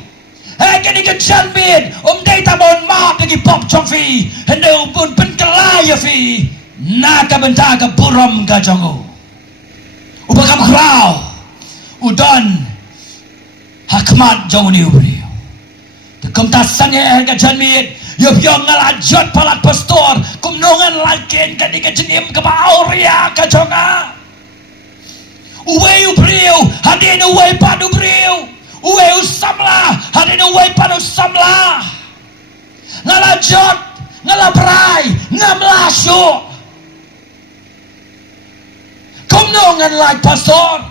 kini kejan bid dai tabon maaf lagi pop chongfi hendau pun penkelaya fi naka benta ka buram ka jongo ubakam krau udon hakmat jongo ni ubri tekum tasange ka janmid yop yong ngalajot palak pastor kumnongan lakin kani kejenim ka bauria ka jonga uwe ubriu hadin uwe padu briu uwe usamla hadin uwe padu samla ngalajot ngalabrai ngamlasu kumnongan like pastor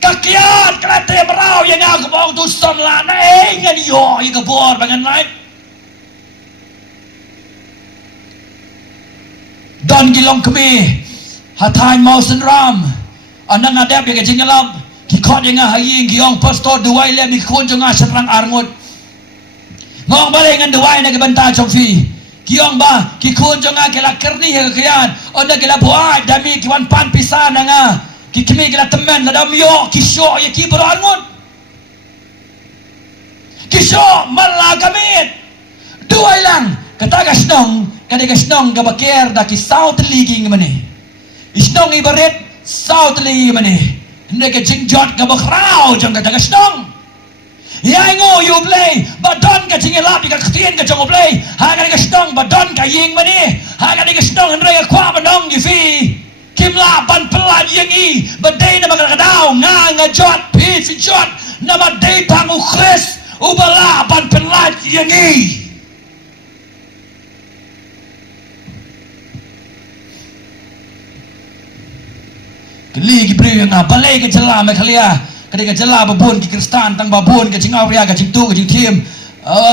kakiat kelate berau yang aku bau tu samla na ngan yo i kabor bangan lain don gilong kemi hatai mau senram anang adab yang jingalab kikot yang haying giong pastor duai le mi kon jong serang arngut ngong bale ngan duai na gebanta chongfi giong ba kikon jong kela kerni he kian onda kela buat dami kiwan pan pisan nga kikimi kela temen na dam yo kisyo ye ki berangut kisyo malagamit duai lang kata gasnong kada gasnong gabaker da kisau teliging mane isnong ibaret South li mani hindi ka jingjot ka bakraw jang ka tagasnong yay ngo you play badon ka ka jinge lap ka ktien ka jong play ha ka snong ba don ka ying ba ni ha ka snong andre ka kwa ba nong gi fi kim la ban pelat yang i ba dei na ba ka daw nga jot pi fi jot na ba dei tang u Chris u ba la ban pelat yang i Kali ki beri nga balai ke jela me khalia kadai ke jela babun ki Kristan tang babun ke jing awria ke jing tu ke jing tim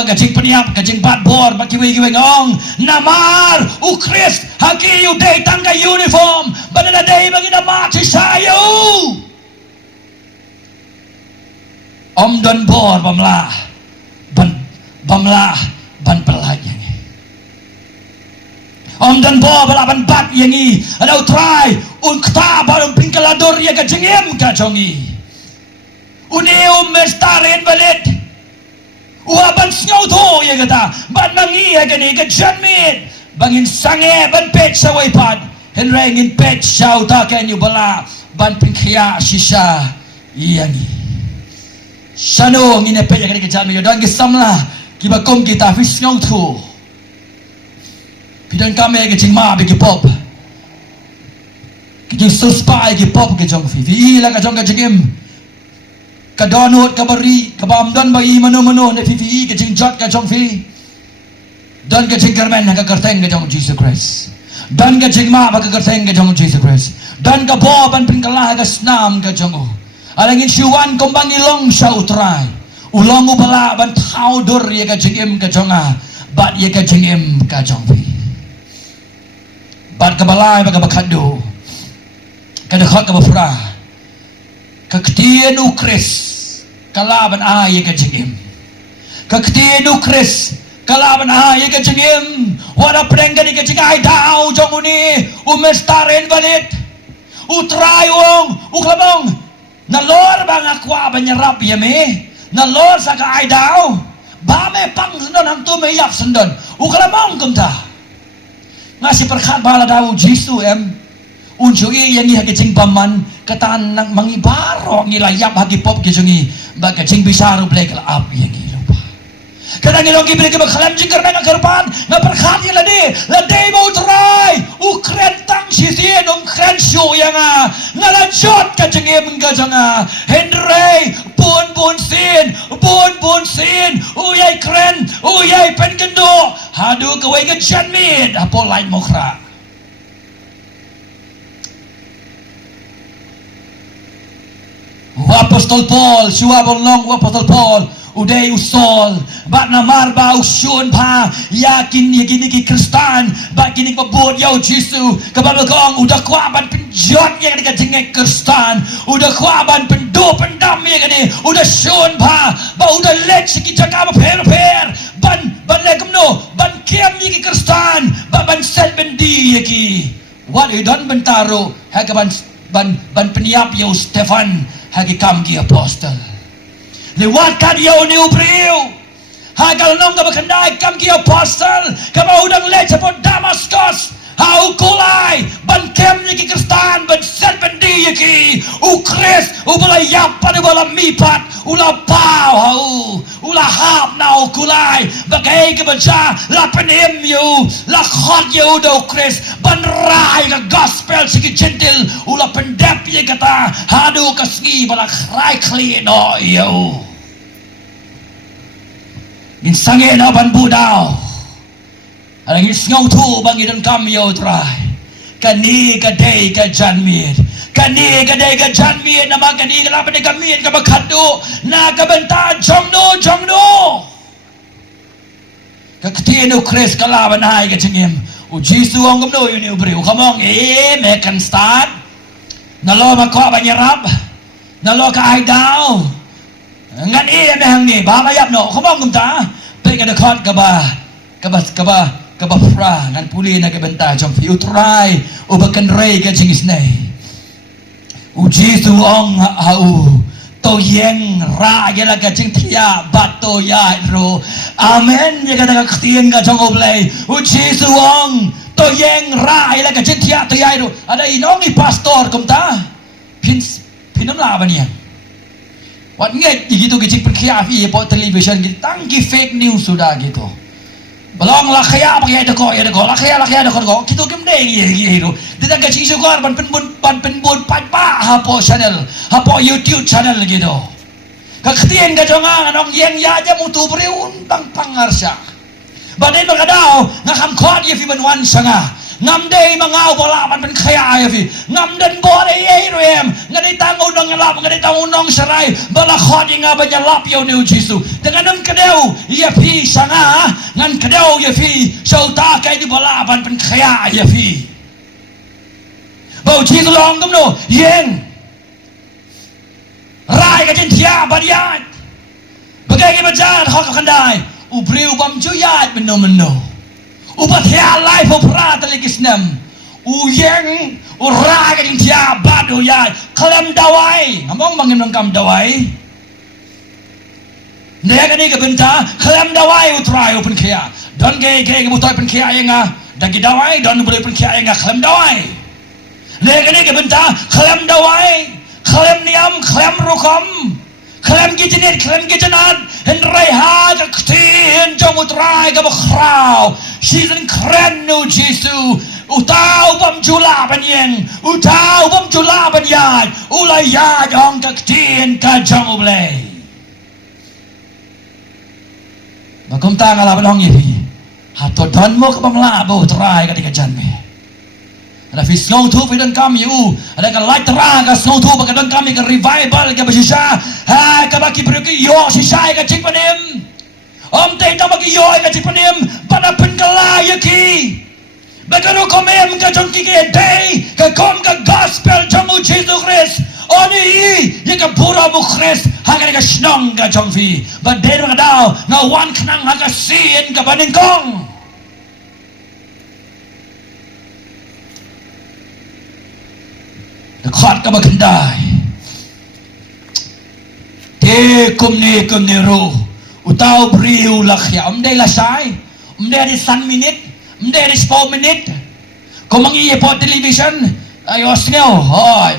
ke jing peniap ke jing bat bor ba ki wi ngong namar u Chris haki u dei tang ka uniform banana dei bagi nama ti sayu om don bor bamla ban pelaj Om dan bo balaban bat yangi adau try un kta balum pingkalador ya ka jengem ka jongi uneu mestaren balet uaban sngau tho ya kata ban mangi ya gani ka janmit bangin sange ban pet sawai pad henrengin pet sau ta kan yu bala ban pingkhia sisa yangi sano ngine pet ya gani ka janmit dan gisamla kibakom kita fi sngau tho Pidan kami ke jing ma bagi pop. Ke jing suspai ke pop ke jong fi la ka jong ka jingim. Ka donut ka bari ka bam don bai mano ne fi ke jing jot ka jong fi. Don ka jing garmen ka karteng ke jong Jesus Christ. Don ka jing ma ba ka karteng ke jong Jesus Christ. Don ka bo ban pin kalah ka snam ka jong. Alangin siwan kombang ilong sa utray. Ulong ubala ban thau dur ye ka jingim ka jonga. Bat ye ka jingim ka jong fi. Bat kabalai baga bakado kada khot ka bafra ka ktien u Chris kalaban ay ka jingim ka ktien u Chris kalaban ay ka jingim wala prengani ka jingai dau jonguni u mestaren balit u trayong u klamong na lor bang akwa banyarap yame na lor sa ka ay dau ba me pang sendon ham tu me yap sendon u klamong kumta ngasih perkhat bala daw Jisu unjui yang ni hagi jing paman katan nang mangibaro ngilayap hagi pop kijungi baga jing bisaru blek up yang ni lupa kadang ilong gibri ke bakhalam jing karena ngakarpan nga perkhat ila di la day mo try ukren tang sisien kren shu yang ngalajot ka jingim ka janga Henry bun sin uyai kren uyai pen kendo hadu kawai ke janmit apo lain mokra Apostol Paul suabon long Apostol Paul uday usol bat namar ba usun pa yakin yakin ki Kristan bat kini pabot yau Jisu kababal kong udah kuaban penjot yang dekat jengek Kristan udah kuaban pendo pendam ya kini udah sun pa ba udah lek sikit jaga per ban legum no ban kem ki Kristan ban sel bendi ki wat idon bentaro hagaban ban peniap yau Stefan hagi kam ki apostol lewat kan yau ni ubriu hagal nong ka bakandai kam ki apostol kama udang lek sepot Damaskus hau kulai ban kem ni ki Kristan ban set bendi ki u Chris u bala yap pada bala mipat ula pau hau ula hap nau kulai bagai ke baca la penem you la khot you do Chris ban rai ka gospel siki gentil ula pendep ye kata hadu kasngi bala khrai khli no you in sange na ban budau Alang isngau tu bangi dan kam yo try. Kani kadai ka janmit. Kani kadai ka janmit nama kani kalapa ni kamit ka makado na kabanta jongno. Kaktienu Chris kalaban hai ka jengem. U Jisu ang kamno yun ubri. U kamong mekan start. Nalo makwa banyarap. Nalo ka ay daw. Ngan mehang ni bamayap no. Kamong kumta. Pwede ka nakot kabafra ngan puli na kabenta jong fi utray o bakan ray ka jingis nay u Jisu ong hau to yeng ra yala ka jing thia bato ya ro amen ya ka nakaktiyan ka jong oblay u Jisu ong to yeng ra yala ka jing thia to ya ro ada inong i pastor kumta pinam laban yan Wat nget gitu gitu perkia fi po television gitu tangki fake news sudah gitu. Belong lah kaya pakai ada kok lah kaya ada kok gitu kemde gitu. Kita gaji syukur ban penbun pa hapo channel hapo YouTube channel gitu. Kaktian gajongan anong yang ya aja mutu beriun tang pangarsya. Badai magadaw ngakam kod ya fi banwan sanga. Ngamday mga wala man kaya fi ngamdan bore rem ngadai tango nang lap ngadai tango nang saray bala khodi nga ba lap yo ni Jisu dengan nam kadeu ya fi sanga ngan kadeu ya fi sauta kay di bala ban pen kaya ya fi bau Jisu long gum no yen rai ka jin tia badiat bagai bajan hok kandai ubriu bam juyat meno ubat ya life of rata legisnem uyeng uraga din tiya bado ya kalam dawai among bangin kam dawai nega ni benta kalam dawai utrai open kaya don ge butoy pen kaya nga dagi dawai don boleh pen kaya nga kalam dawai nega ni benta kalam dawai kalam niam kalam rukom kalam gijenat henrai ha jaktin jong utrai ga bakrau season keren no Jisu utau bam jula banyeng utau bam jula banyan ulai ya jong jaktin ka jong ublay makum ta ngala banong yi hato don mo ka bamla bo utrai ka dikajan me ada fis ngau tu fi dan kami ada ka light terang ka ngau tu ka dan kami ka revival ka basisa ha ka baki pergi yo sisa ka cik panem om te ka baki yo ka cik panem pada penkalaya ki bagano komem ka jong ki ke day ka kom ka gospel jamu Jesus Christ oni ye ka pura mu Christ ha ka snong ka jong fi ba de ka daw nga wan knang ha ka sin ka baningkong khot ka bakandai te kum ni ro utau briu lakhya umdai la sai umdai di san minute umdai di 4 minute komangi ye po television ayo sneo hoy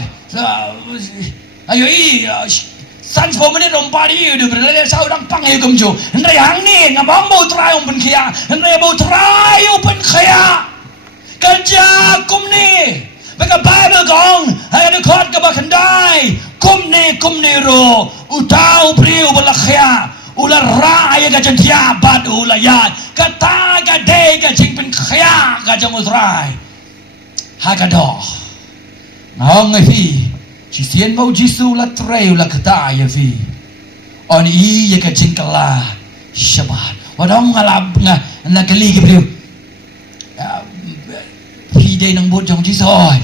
ayo i san 4 minute pari de berle sau dang pang ayo kumjo ndai hang ni ngabang bo try pen khia ndai bo try pen khia kerja kum ni Baka Bible gong hay khot ka bakandai kumne ro utau priu balakhya ula ra ay ka jantia bad ula yat kata ka de ka jing pen khya ka jamuzrai ha ka do ngong fi chi sien mo Jisu la treu la kata ya fi on i ya ka jing kala shabat wadong ngalab na kali ki priu khi đây nang bột trong chứ rồi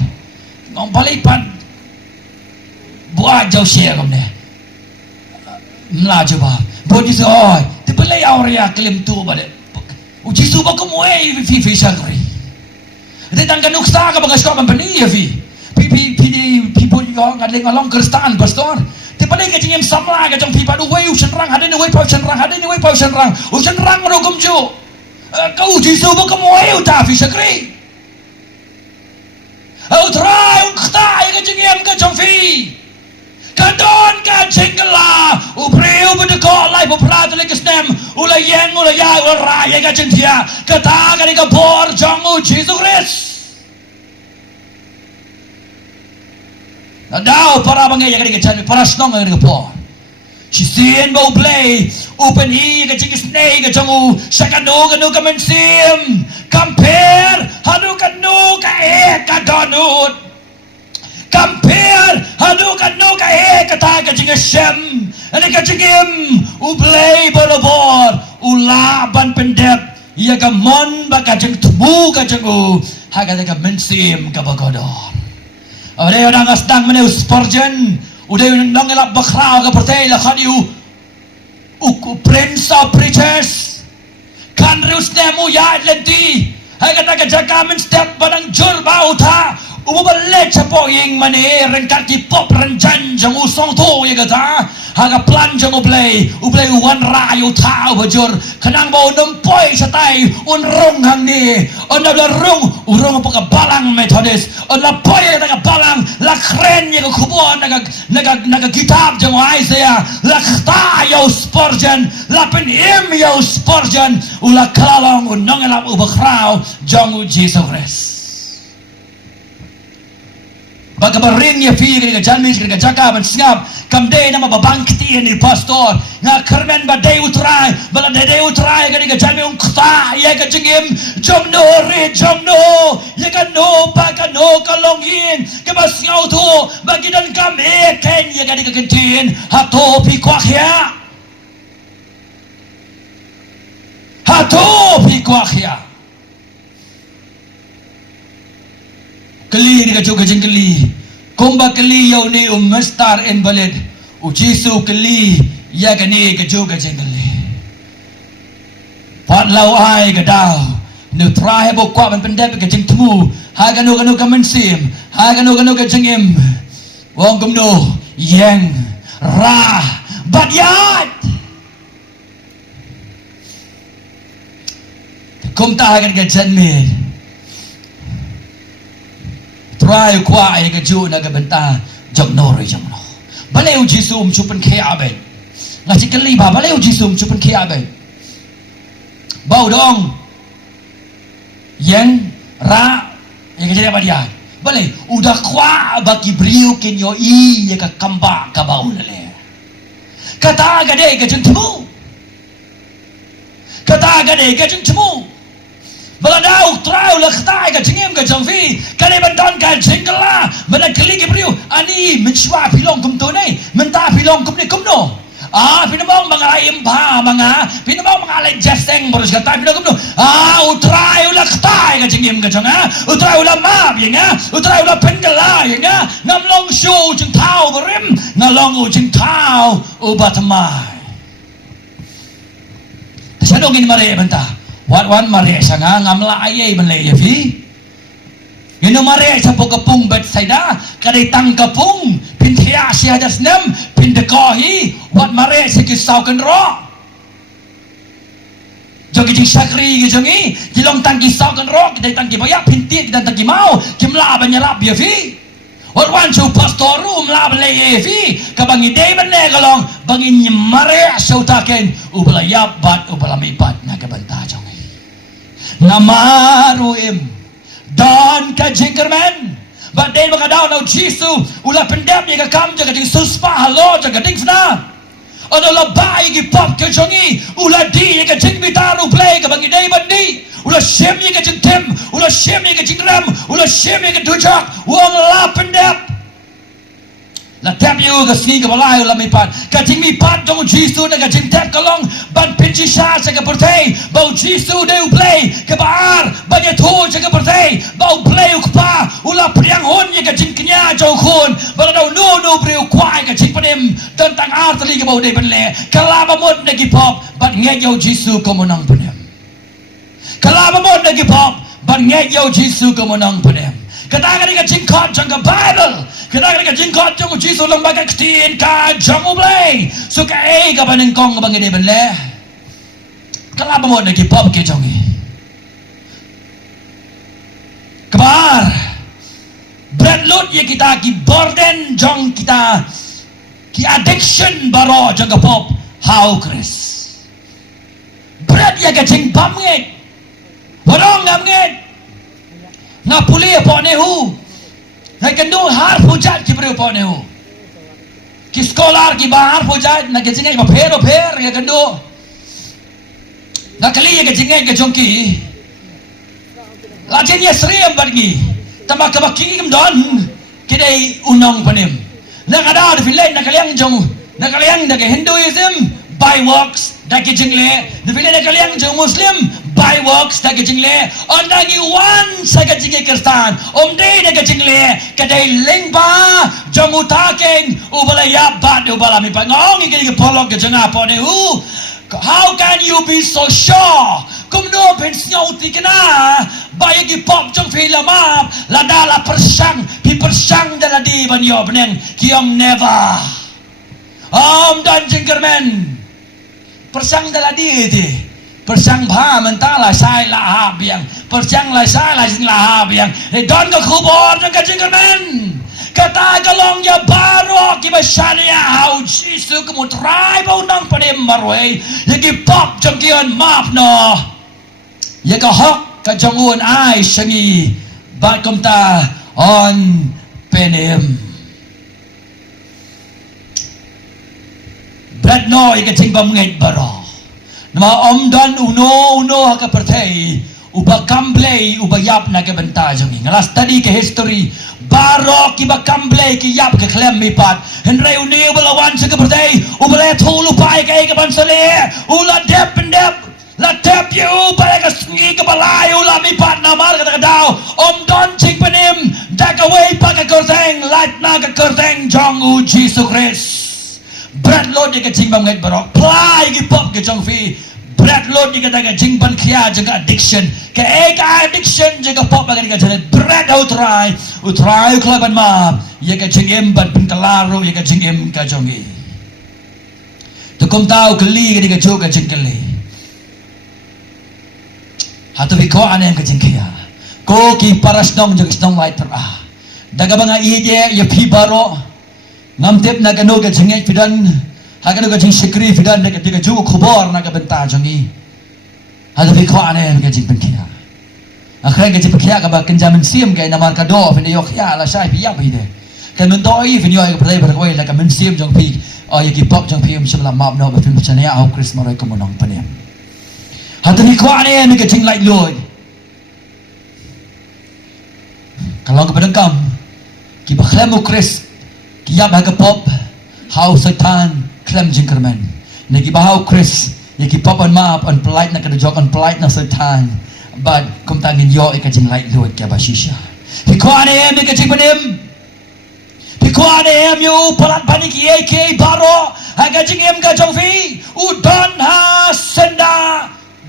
ngong palipan buat jauh share kom ne mla coba bột chứ rồi thì beli aurea klaim tu bade uji su ba kom we fi sakri de tang kanuk sa ka bagas ko company ya fi pi bột yo ngadeng along kristan pastor thì beli ka jingem samla ka trong pi padu we usen rang hade ni we pau sen rang usen rang ro kom ju ka uji su ba kom we uta fi sakri utrai khtai ka jingem ka chongfi ka don ka jingla upreu bedeko lai poprat le kesnem ulayeng ulaya ulraya ka jingtia ka ta ka ni ka bor jongu Jesus Christ nadao para bangay ka ni ka chan para snong ka ni ka bor si sien bo play open hi ka jingis nei ka jongu sakano ka mensim compare hanu kanu ka ka donut compare hanu kanu ka kata ka jingasem ani ka jingim ublay bolobor ulaban pendep ia ka mon ba ka jing tubu ka jingu ha ka mensim ka bagodor ore orang asdang mene Spurgeon udah nang elak bakrao ka pertay la khadiu prince of preachers kan rius nemu ya lenti hay kata ka jaka men step badang jur bau tha Umubalik sa poing mani rengkat ki pop renjan jang usong to ye kata haga plan jang ublay wan ra yu tau bajur kanang bau nempoi satai un rong hang ni on la rong urong apa ka balang Methodist on la poy ka balang la kren ye ko kubon naga kitab jang Isaiah la khta yo Spurgeon la pen im yo Spurgeon ula kalalong unong elap ubakrao jang Jesus Christ bagabarin ya fi kini janmi kini jaga ban singap kamde nama babangkti ni pastor nga kermen badai utrai bala dai utrai kini janmi ungkta ya ka jingim jomno ya ka no baka no kalongin ke bas ngau tu bagi dan kami ken ya ka kentin hato pi kwakhya keli ni kacu kajing keli kumba keli yau ni mestar invalid ujisu keli ya kani kacu kajing keli pat lau ai kadau nu try bo kwa ban pendep kajing temu ha kanu kamensim ha kanu kajing im wong kumno yang ra badyat kum ta kan kajan me try kwa ai ka ju na ka benta jok no ri jam no baleu jisum chupan khe abe ngasi kali ba baleu jisum chupan khe abe bau dong yen ra ya ka jadi apa dia bale udah kwa bagi brio ken yo I ya ka kamba ka bau le kata ga de ka jentmu kata ga de ka jentmu Baladau trau lakhtai ka jingim ka jangfi kane bandon ka jingla mana kali ke brio ani menshwa pilong kum to nei menta pilong kum ni kum no pinamong mga impa mga pinamong mga lejeseng boros ka tayo pinamong kum no utrai lakhtai ka jingim ka janga utrai map yenga utrai pengala yenga ngamlong show jing tau berim ngalong jing tau ubatamai tasadongin mare benta wan mare sanga ngamla ayay man lay yafi yun mare sa pagkapung Bethsaida kadai tang kapung pintiya siya dasnam pindakohi wat mare sa kisaw kan ro jogi jing sakri gijongi jilong tang kisaw kan ro kadai tang kibaya pinti kadai tang kimau kimla banyarap yafi wat wan su pastoru mla lay yafi kabangi day man lay galong bangin mare sa utaken ubala yabat ubala mipat na kabanta jong namaruim dan ka jingkerman badai makadaw na jisu ula pendap ni ka kam jaga ding suspa halo jaga ding fna ono la bai gi pop ke jongi ula di ka jing bitaru play ka bangi dai bandi ula shem ni ka jing tem ula shem ni ka jing ram ula shem ni ka dujak wong la pendap la tap you ka sni ka balai la mi pat ka jing mi pat dong jisu na ka jing tap kalong ban pinchi sha sa ka pertei bau jisu de play ka bar ban ye thu sa ka pertei bau play ka pa ula priang hon ye ka jing knya jo khon bala dau no breu kwai ka jing panem dan tang ar tali ka bau de ban le kala ba mod na ki pop ban nge yo jisu ko monang panem kala ba mod na ki pop ban nge yo jisu ko monang panem kata ka jing khot jang ka Bible kata ka jing khot jang jisu lembaga ktin ka jang ublay so ka ka baneng kong ka bangide ban le kala ba mod na ki pop ke jongi kabar berat lot ye kita ki burden jong kita ki addiction baro jang ka pop how Chris berat ye ka jing pamnget borong ngamnget na puli po nehu na kendo har pujat ki bro po nehu ki scholar ki bahar pujat na ke jingai ma pher ya kendo na kali ke jingai ke jongki la jenya sriem bargi tama ka baki kim don kidai unong panim na kada de filen na kalyang jong na kalyang da ke Hinduism by works da ke jingle de filen na kalyang jong Muslim by works da ke jingle on da gi one sa ke jingle Kristan de da ke jingle kadai lingba jong utaken ubala ya bat ubala mi pangong ke polong ke janga po ne how can you be so sure kum no pen snow tikena Baya gi pop jong fi la map la dala persang pi persang dala di ban yo beneng kiong never dan jingkermen persang dala di ti persang bha mentala sai la ha biang persang la sai la jing la ha biang don ka khubor jong ka jingkermen kata galong ya baro ki basania hau jisu kemutrai bau nang panem marwei yagi pop jong kion map no yaga hok ka jong un ai sangi bat komta on penem brad no iga ting bam ngait baro nama om don uno ka pertai uba kamblei uba yap na ke benta jongi ngalas tadi ke history baro ki ba kamblei ki yap ke klem mi pat henre uni ubala wan se ke pertai ubala thulu pai ke bansale ula dep la tep you pada ke sengi ke balai ula mi pat na mar kata dau om don ching penim dak away pa ke kerteng light na ke kerteng jong u Jesus Christ brad lo di ke ching bam ngait baro plai ki pop ke jong fi Brad load ni kata jing ban kia jaga addiction ke addiction jaga pop bagai ni kata Brad utrai kelaban ma ya ke jing em ban penkalaro ya ke jing em ka jongi tu kom tahu keli ke juga jing keli hatu biko ane ke jing kia ko ki paras nong jaga snong light per daga banga ije ya pi baro ngamtep na kanu ke jing fidan hakan ka jing sikri fidan ne ka ju khobor na ka benta jangi hada bi kho ane ka jing penkia akhre ka jing penkia ka ba kenjamin sim ka namar ka do fin yo khia la sai pi ya bi de kan men doi fin yo ka play ber ko la ka men sim jong pi ya ki pop jong pi sim la map no ba fin chane ya au Chris marai ko monong panem hada bi kho ane ka jing light lord kalau ka pedengkam ki ba khlemu Chris ki ya ba ka pop how satan klem jingkerman nagi bahau Chris yaki papan maap on polite na kadajok on polite na satan but kum tangin yo ika jing light load kya bashisha hikwane em ika jing panim hikwane em yu palat panik ek baro aga jing em ka jongfi udon ha senda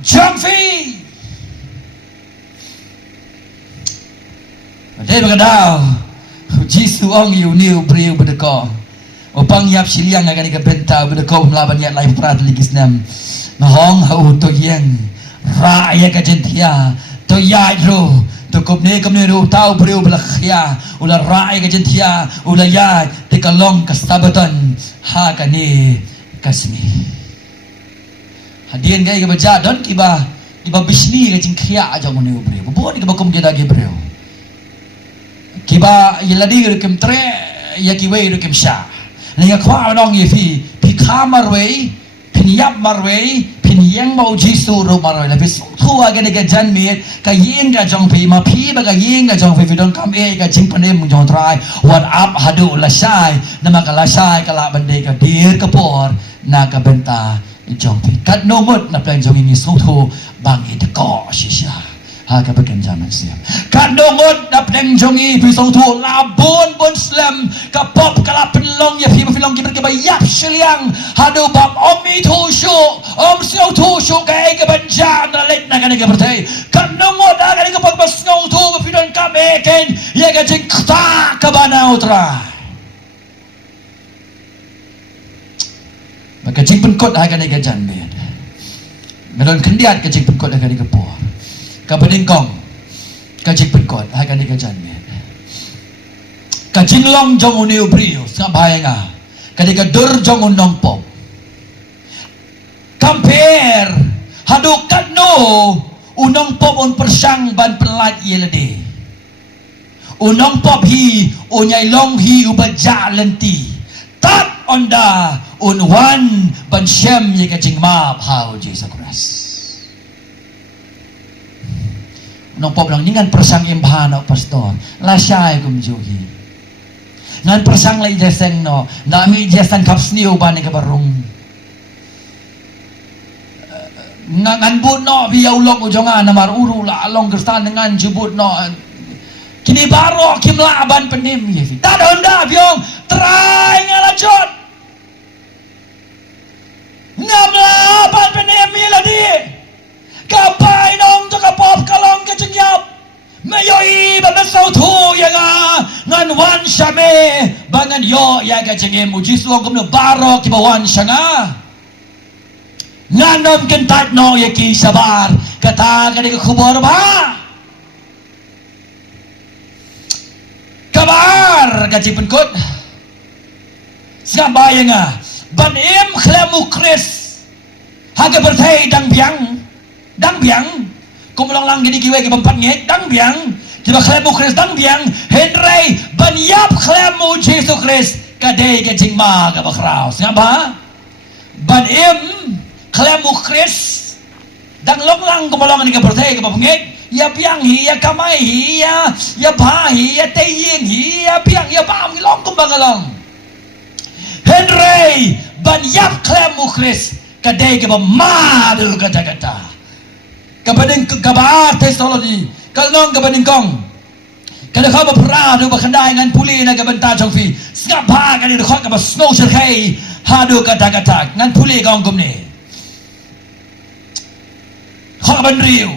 jongfi ade bagadao jisu ong yu niu priu bedeko opang yap siliang akan ika benta bedeko melaban yak lain prat ligis nam mahong hau to yang ra ya ka jentia to ya ro to kopne ro tau priu blakhya ula ra ya ka jentia ula ya te kalong ka sabatan ha ka ni kasmi hadien gai ka baja don kiba bisni ka jingkhya aja mone priu bo ni ka bakum jeda ge priu kiba yeladi ro kem tre ya ki wei ro kem sha Lia kwa nong ye pi kamarway pin yap marway pin yang mau jisu ro marway la bis thua ga ga jan mi ka yin ga jong pi ma pi ba ga yin ga jong pi don kam e ga jing panem mung jong try what up hadu la sai nama ka la sai ka la bande ka dir ka por na ka benta jong pi kat no mut na plan jong ni so thu bang e de ko shisha ha ka bakan jaman siam kat no mut na plan jong i pi so thu la bon slam ka pop ka la long ya pi long ki berke bayap seliang hadu bab omi thu shu om sio thu shu ka e ka banja na let na ka bertai kan no mo da ka bag bas ngau thu ba pidon ka meken ye ka jing kta ka bana utra maka jing penkot ha ka ne ka jan be ngadon kendiat ka jing penkot ha ka ne ka po ka beningkong ka jing penkot ha ka ne ka jan be ka jinglong jong uni ubrio sa bayenga kadika dur jong unong pop compare hadu kadno unong pop on persang ban pelat yelade unong pop hi unyai long hi ubaja lenti tat onda unwan ban shem ye ka jingma phao Jesus Christ unong pop lang ningan persang imbhana pastor la syai kum jogi ngan persang lai jeseng no nami jeseng kapsni uban ke barung ngan but no biau long ujongan namar uru la long kerstan dengan jubut no kini baro kimla aban penim ye ta donda biong try ngalajot ngamla aban penim ye ladi kapai nong to kapop kalong ke jengyap ngan wan syame bangan yo ya ka jengem uji suang kum no barok ki bawan syanga nganom kentat no ya ki sabar kata ka di kubur ba kabar ka ji penkut ngam bayanga ban em khlemu kris haga berthai dang biang kumulong lang gini kiwe ki bampat ngek dang biang Tiba klemu Kris dang biang Henry banyap klemu Yesus Kris kadai ke jingma ka bakraw ngapa ban im klemu Kris dang long lang kumulong ni ka berthai ka bapngek ya biang hi ya kamai hi ya ba hi ya tayin hi ya biang ya bam long kumbangalong Henry banyap klemu Kris kadai ke bamadu kata-kata kabading kabar Tesaloni kalong kabaning kong kada kau berperadu berkendai dengan puli naga bentar jongfi ngapa kali dekot kaba snow serkai hadu kata-kata ngan puli kong kum ni kau bandriu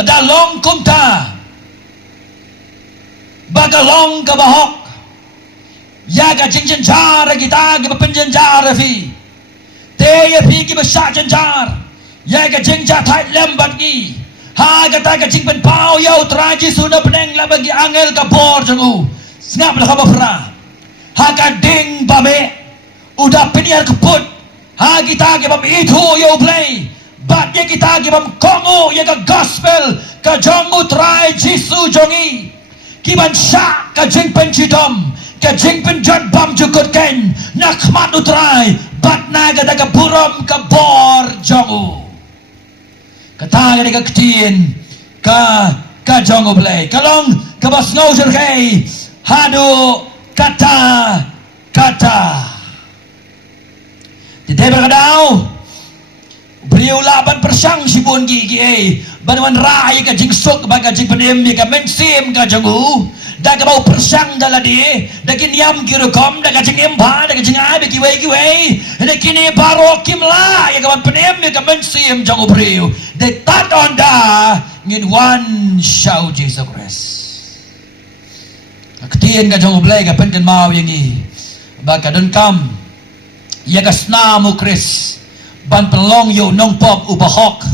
ada long kumta bagalong kabahok ya ka jinjin jar kita ka penjen jar fi te ya fi ki besar jar ya ka jinja thai lembat ki ha kata ka jing pen pau yau traji sudah peneng la bagi angel ka bor jangu ngap la ka bafra ha ka ding babe udah peniar keput ha kita ke bam itu yau play bat ya kita ke bam kongo ya ka gospel ka jangu trai jisu jongi kiban sha ka jing pen chidom ka jing pen jan bam jukut ken nak mat utrai bat na kata ka buram ka bor jangu kata ka ketien ka jong oblay kalong ka bas ngau serkai hadu kata di tebel kadau beliau laban persang sibun gigi banwan rai ka jing sok ba ka jing penem ka mensim ka jongu da ka bau persang daladi da kiniam kirukom da ka jing emba da ka jing abi kiwe da kini baro kimla ya ka penem ka mensim jongu beliau de tat onda ngin one show Jesus Christ ketien ka jongu blay ka penken mau yangi ba ka don kam ya ka snamu Chris ban pelong yo nong pop ubahok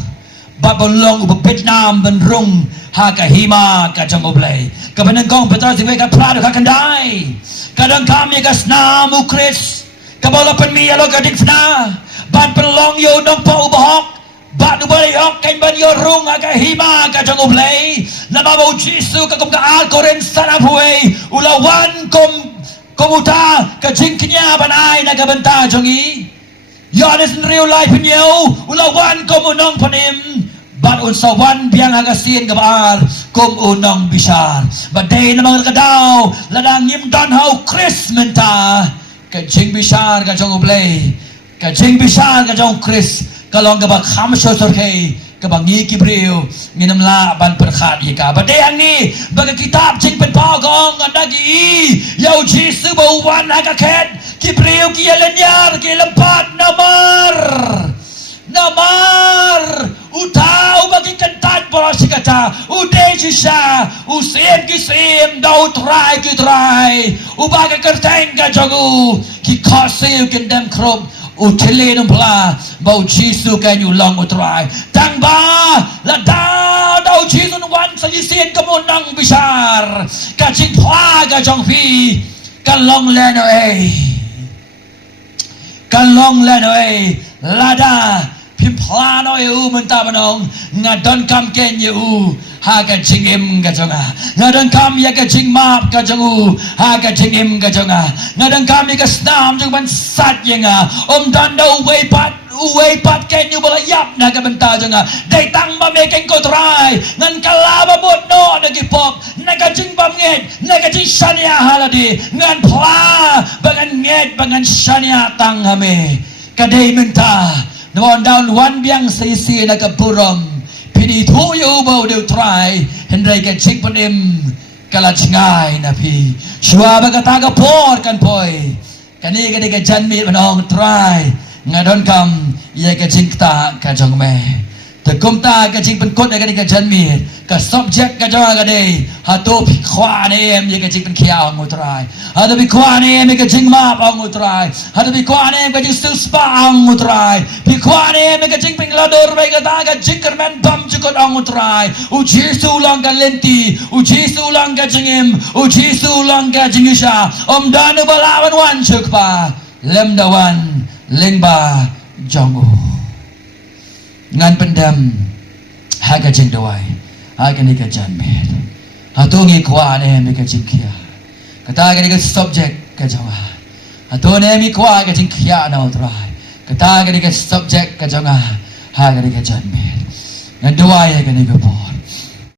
ba pelong uba Vietnam ban rung ha ka hima ka jongu blay ka peneng kong betar si ka prado ka kandai ka don kam ya ka snamu Chris ka bola pen mi alo ka dikfna ban pelong yo nong pop ubahok ba du boleh ok kan ban yo rung ka hima ka jongu blay nama mau jisu ka kum ka al koren sanapuai ulawan komuta ka jingknya ban ai na ka benta jongi Yohanes in real life niyo ulawan komunong panim bat unsawan biang agasin kabar kum unong bisar baday na mga kadaw ladang yimdan how Chris menta ka jing bisar ka jong oblay ka jing bisar ka jong Chris kalong ka kham sosor kay kabangi kibriyo nginamla ban perkhat yika baday ang ni baga kitab jing pen pao gong andagi yaw jisu bawan agaket kibriyo kialanyar kilampat namar utau bagi kentat bola sikata ude sisa usim kisim dau try ubaga kerteng ka jogu ki khasil kendem krop utile numpla bau jisu kan ulang utrai tang ba la dau jisu wan sajisen kemunang besar kacing phwa ka jong fi kalong leno kalong leno lada pimplano menta banong ngadon kam ken ha ka jingim ka jonga ngadon kam ya ka jingmap ka jongu ha ka jingim ka jonga ngadon kam ya ka snam jong ban sat yenga dan do uwe pat ken bola yap na ka benta jonga dai tang ba me ken ko try ngan kalaba bot no na ki pop na ka jing bam nget na ka jing shania haladi ngan pla bangan nget bangan shania tang hame kadai menta nawan down one biang sisi na ka burom pini tuyo bau de try hendrai ka jing panem kala chingai na pi shua ba ka ta ka por kan poi kani ka janmi manong try ngadon kam ia ka jing ta ka jong me แต่กุมตาก็จริงเป็นคนอะไรกันจันมีก็ subject ก็จะกันได้หาตัวพิควานเองยังก็จริงเป็นเขียวงูตรายหาตัวพิควานเองก็จริงมาปงูตรายหาตัวพิควานเองก็จริงสสปางูตรายพิควานเองก็จริงเป็นลาดอร์ไปก็ตาก็จริงกันแมนบัมจุกดงูตรายอุจิสุลังกันเลนตีอุจิสุลังกันจริงอุจิสุลังกันจริงชาดานุบลาวันวันชุกปาเลมดาวันเลงบาจงอูงานเป็นดำหากระจิงด้วยหากนี่กระจันเม็ดหาตัวงี้ขวาเนี่ยมีกระจิงเขียกระตากระนี่กระ subject กระจังหาตัวเนี่ยมีขวากระจิงเขียน่าอุตรายกระตากระนี่กระ subject กระจังหากระนี่กระจันเม็ดงานด้วยกระนี่กระพอ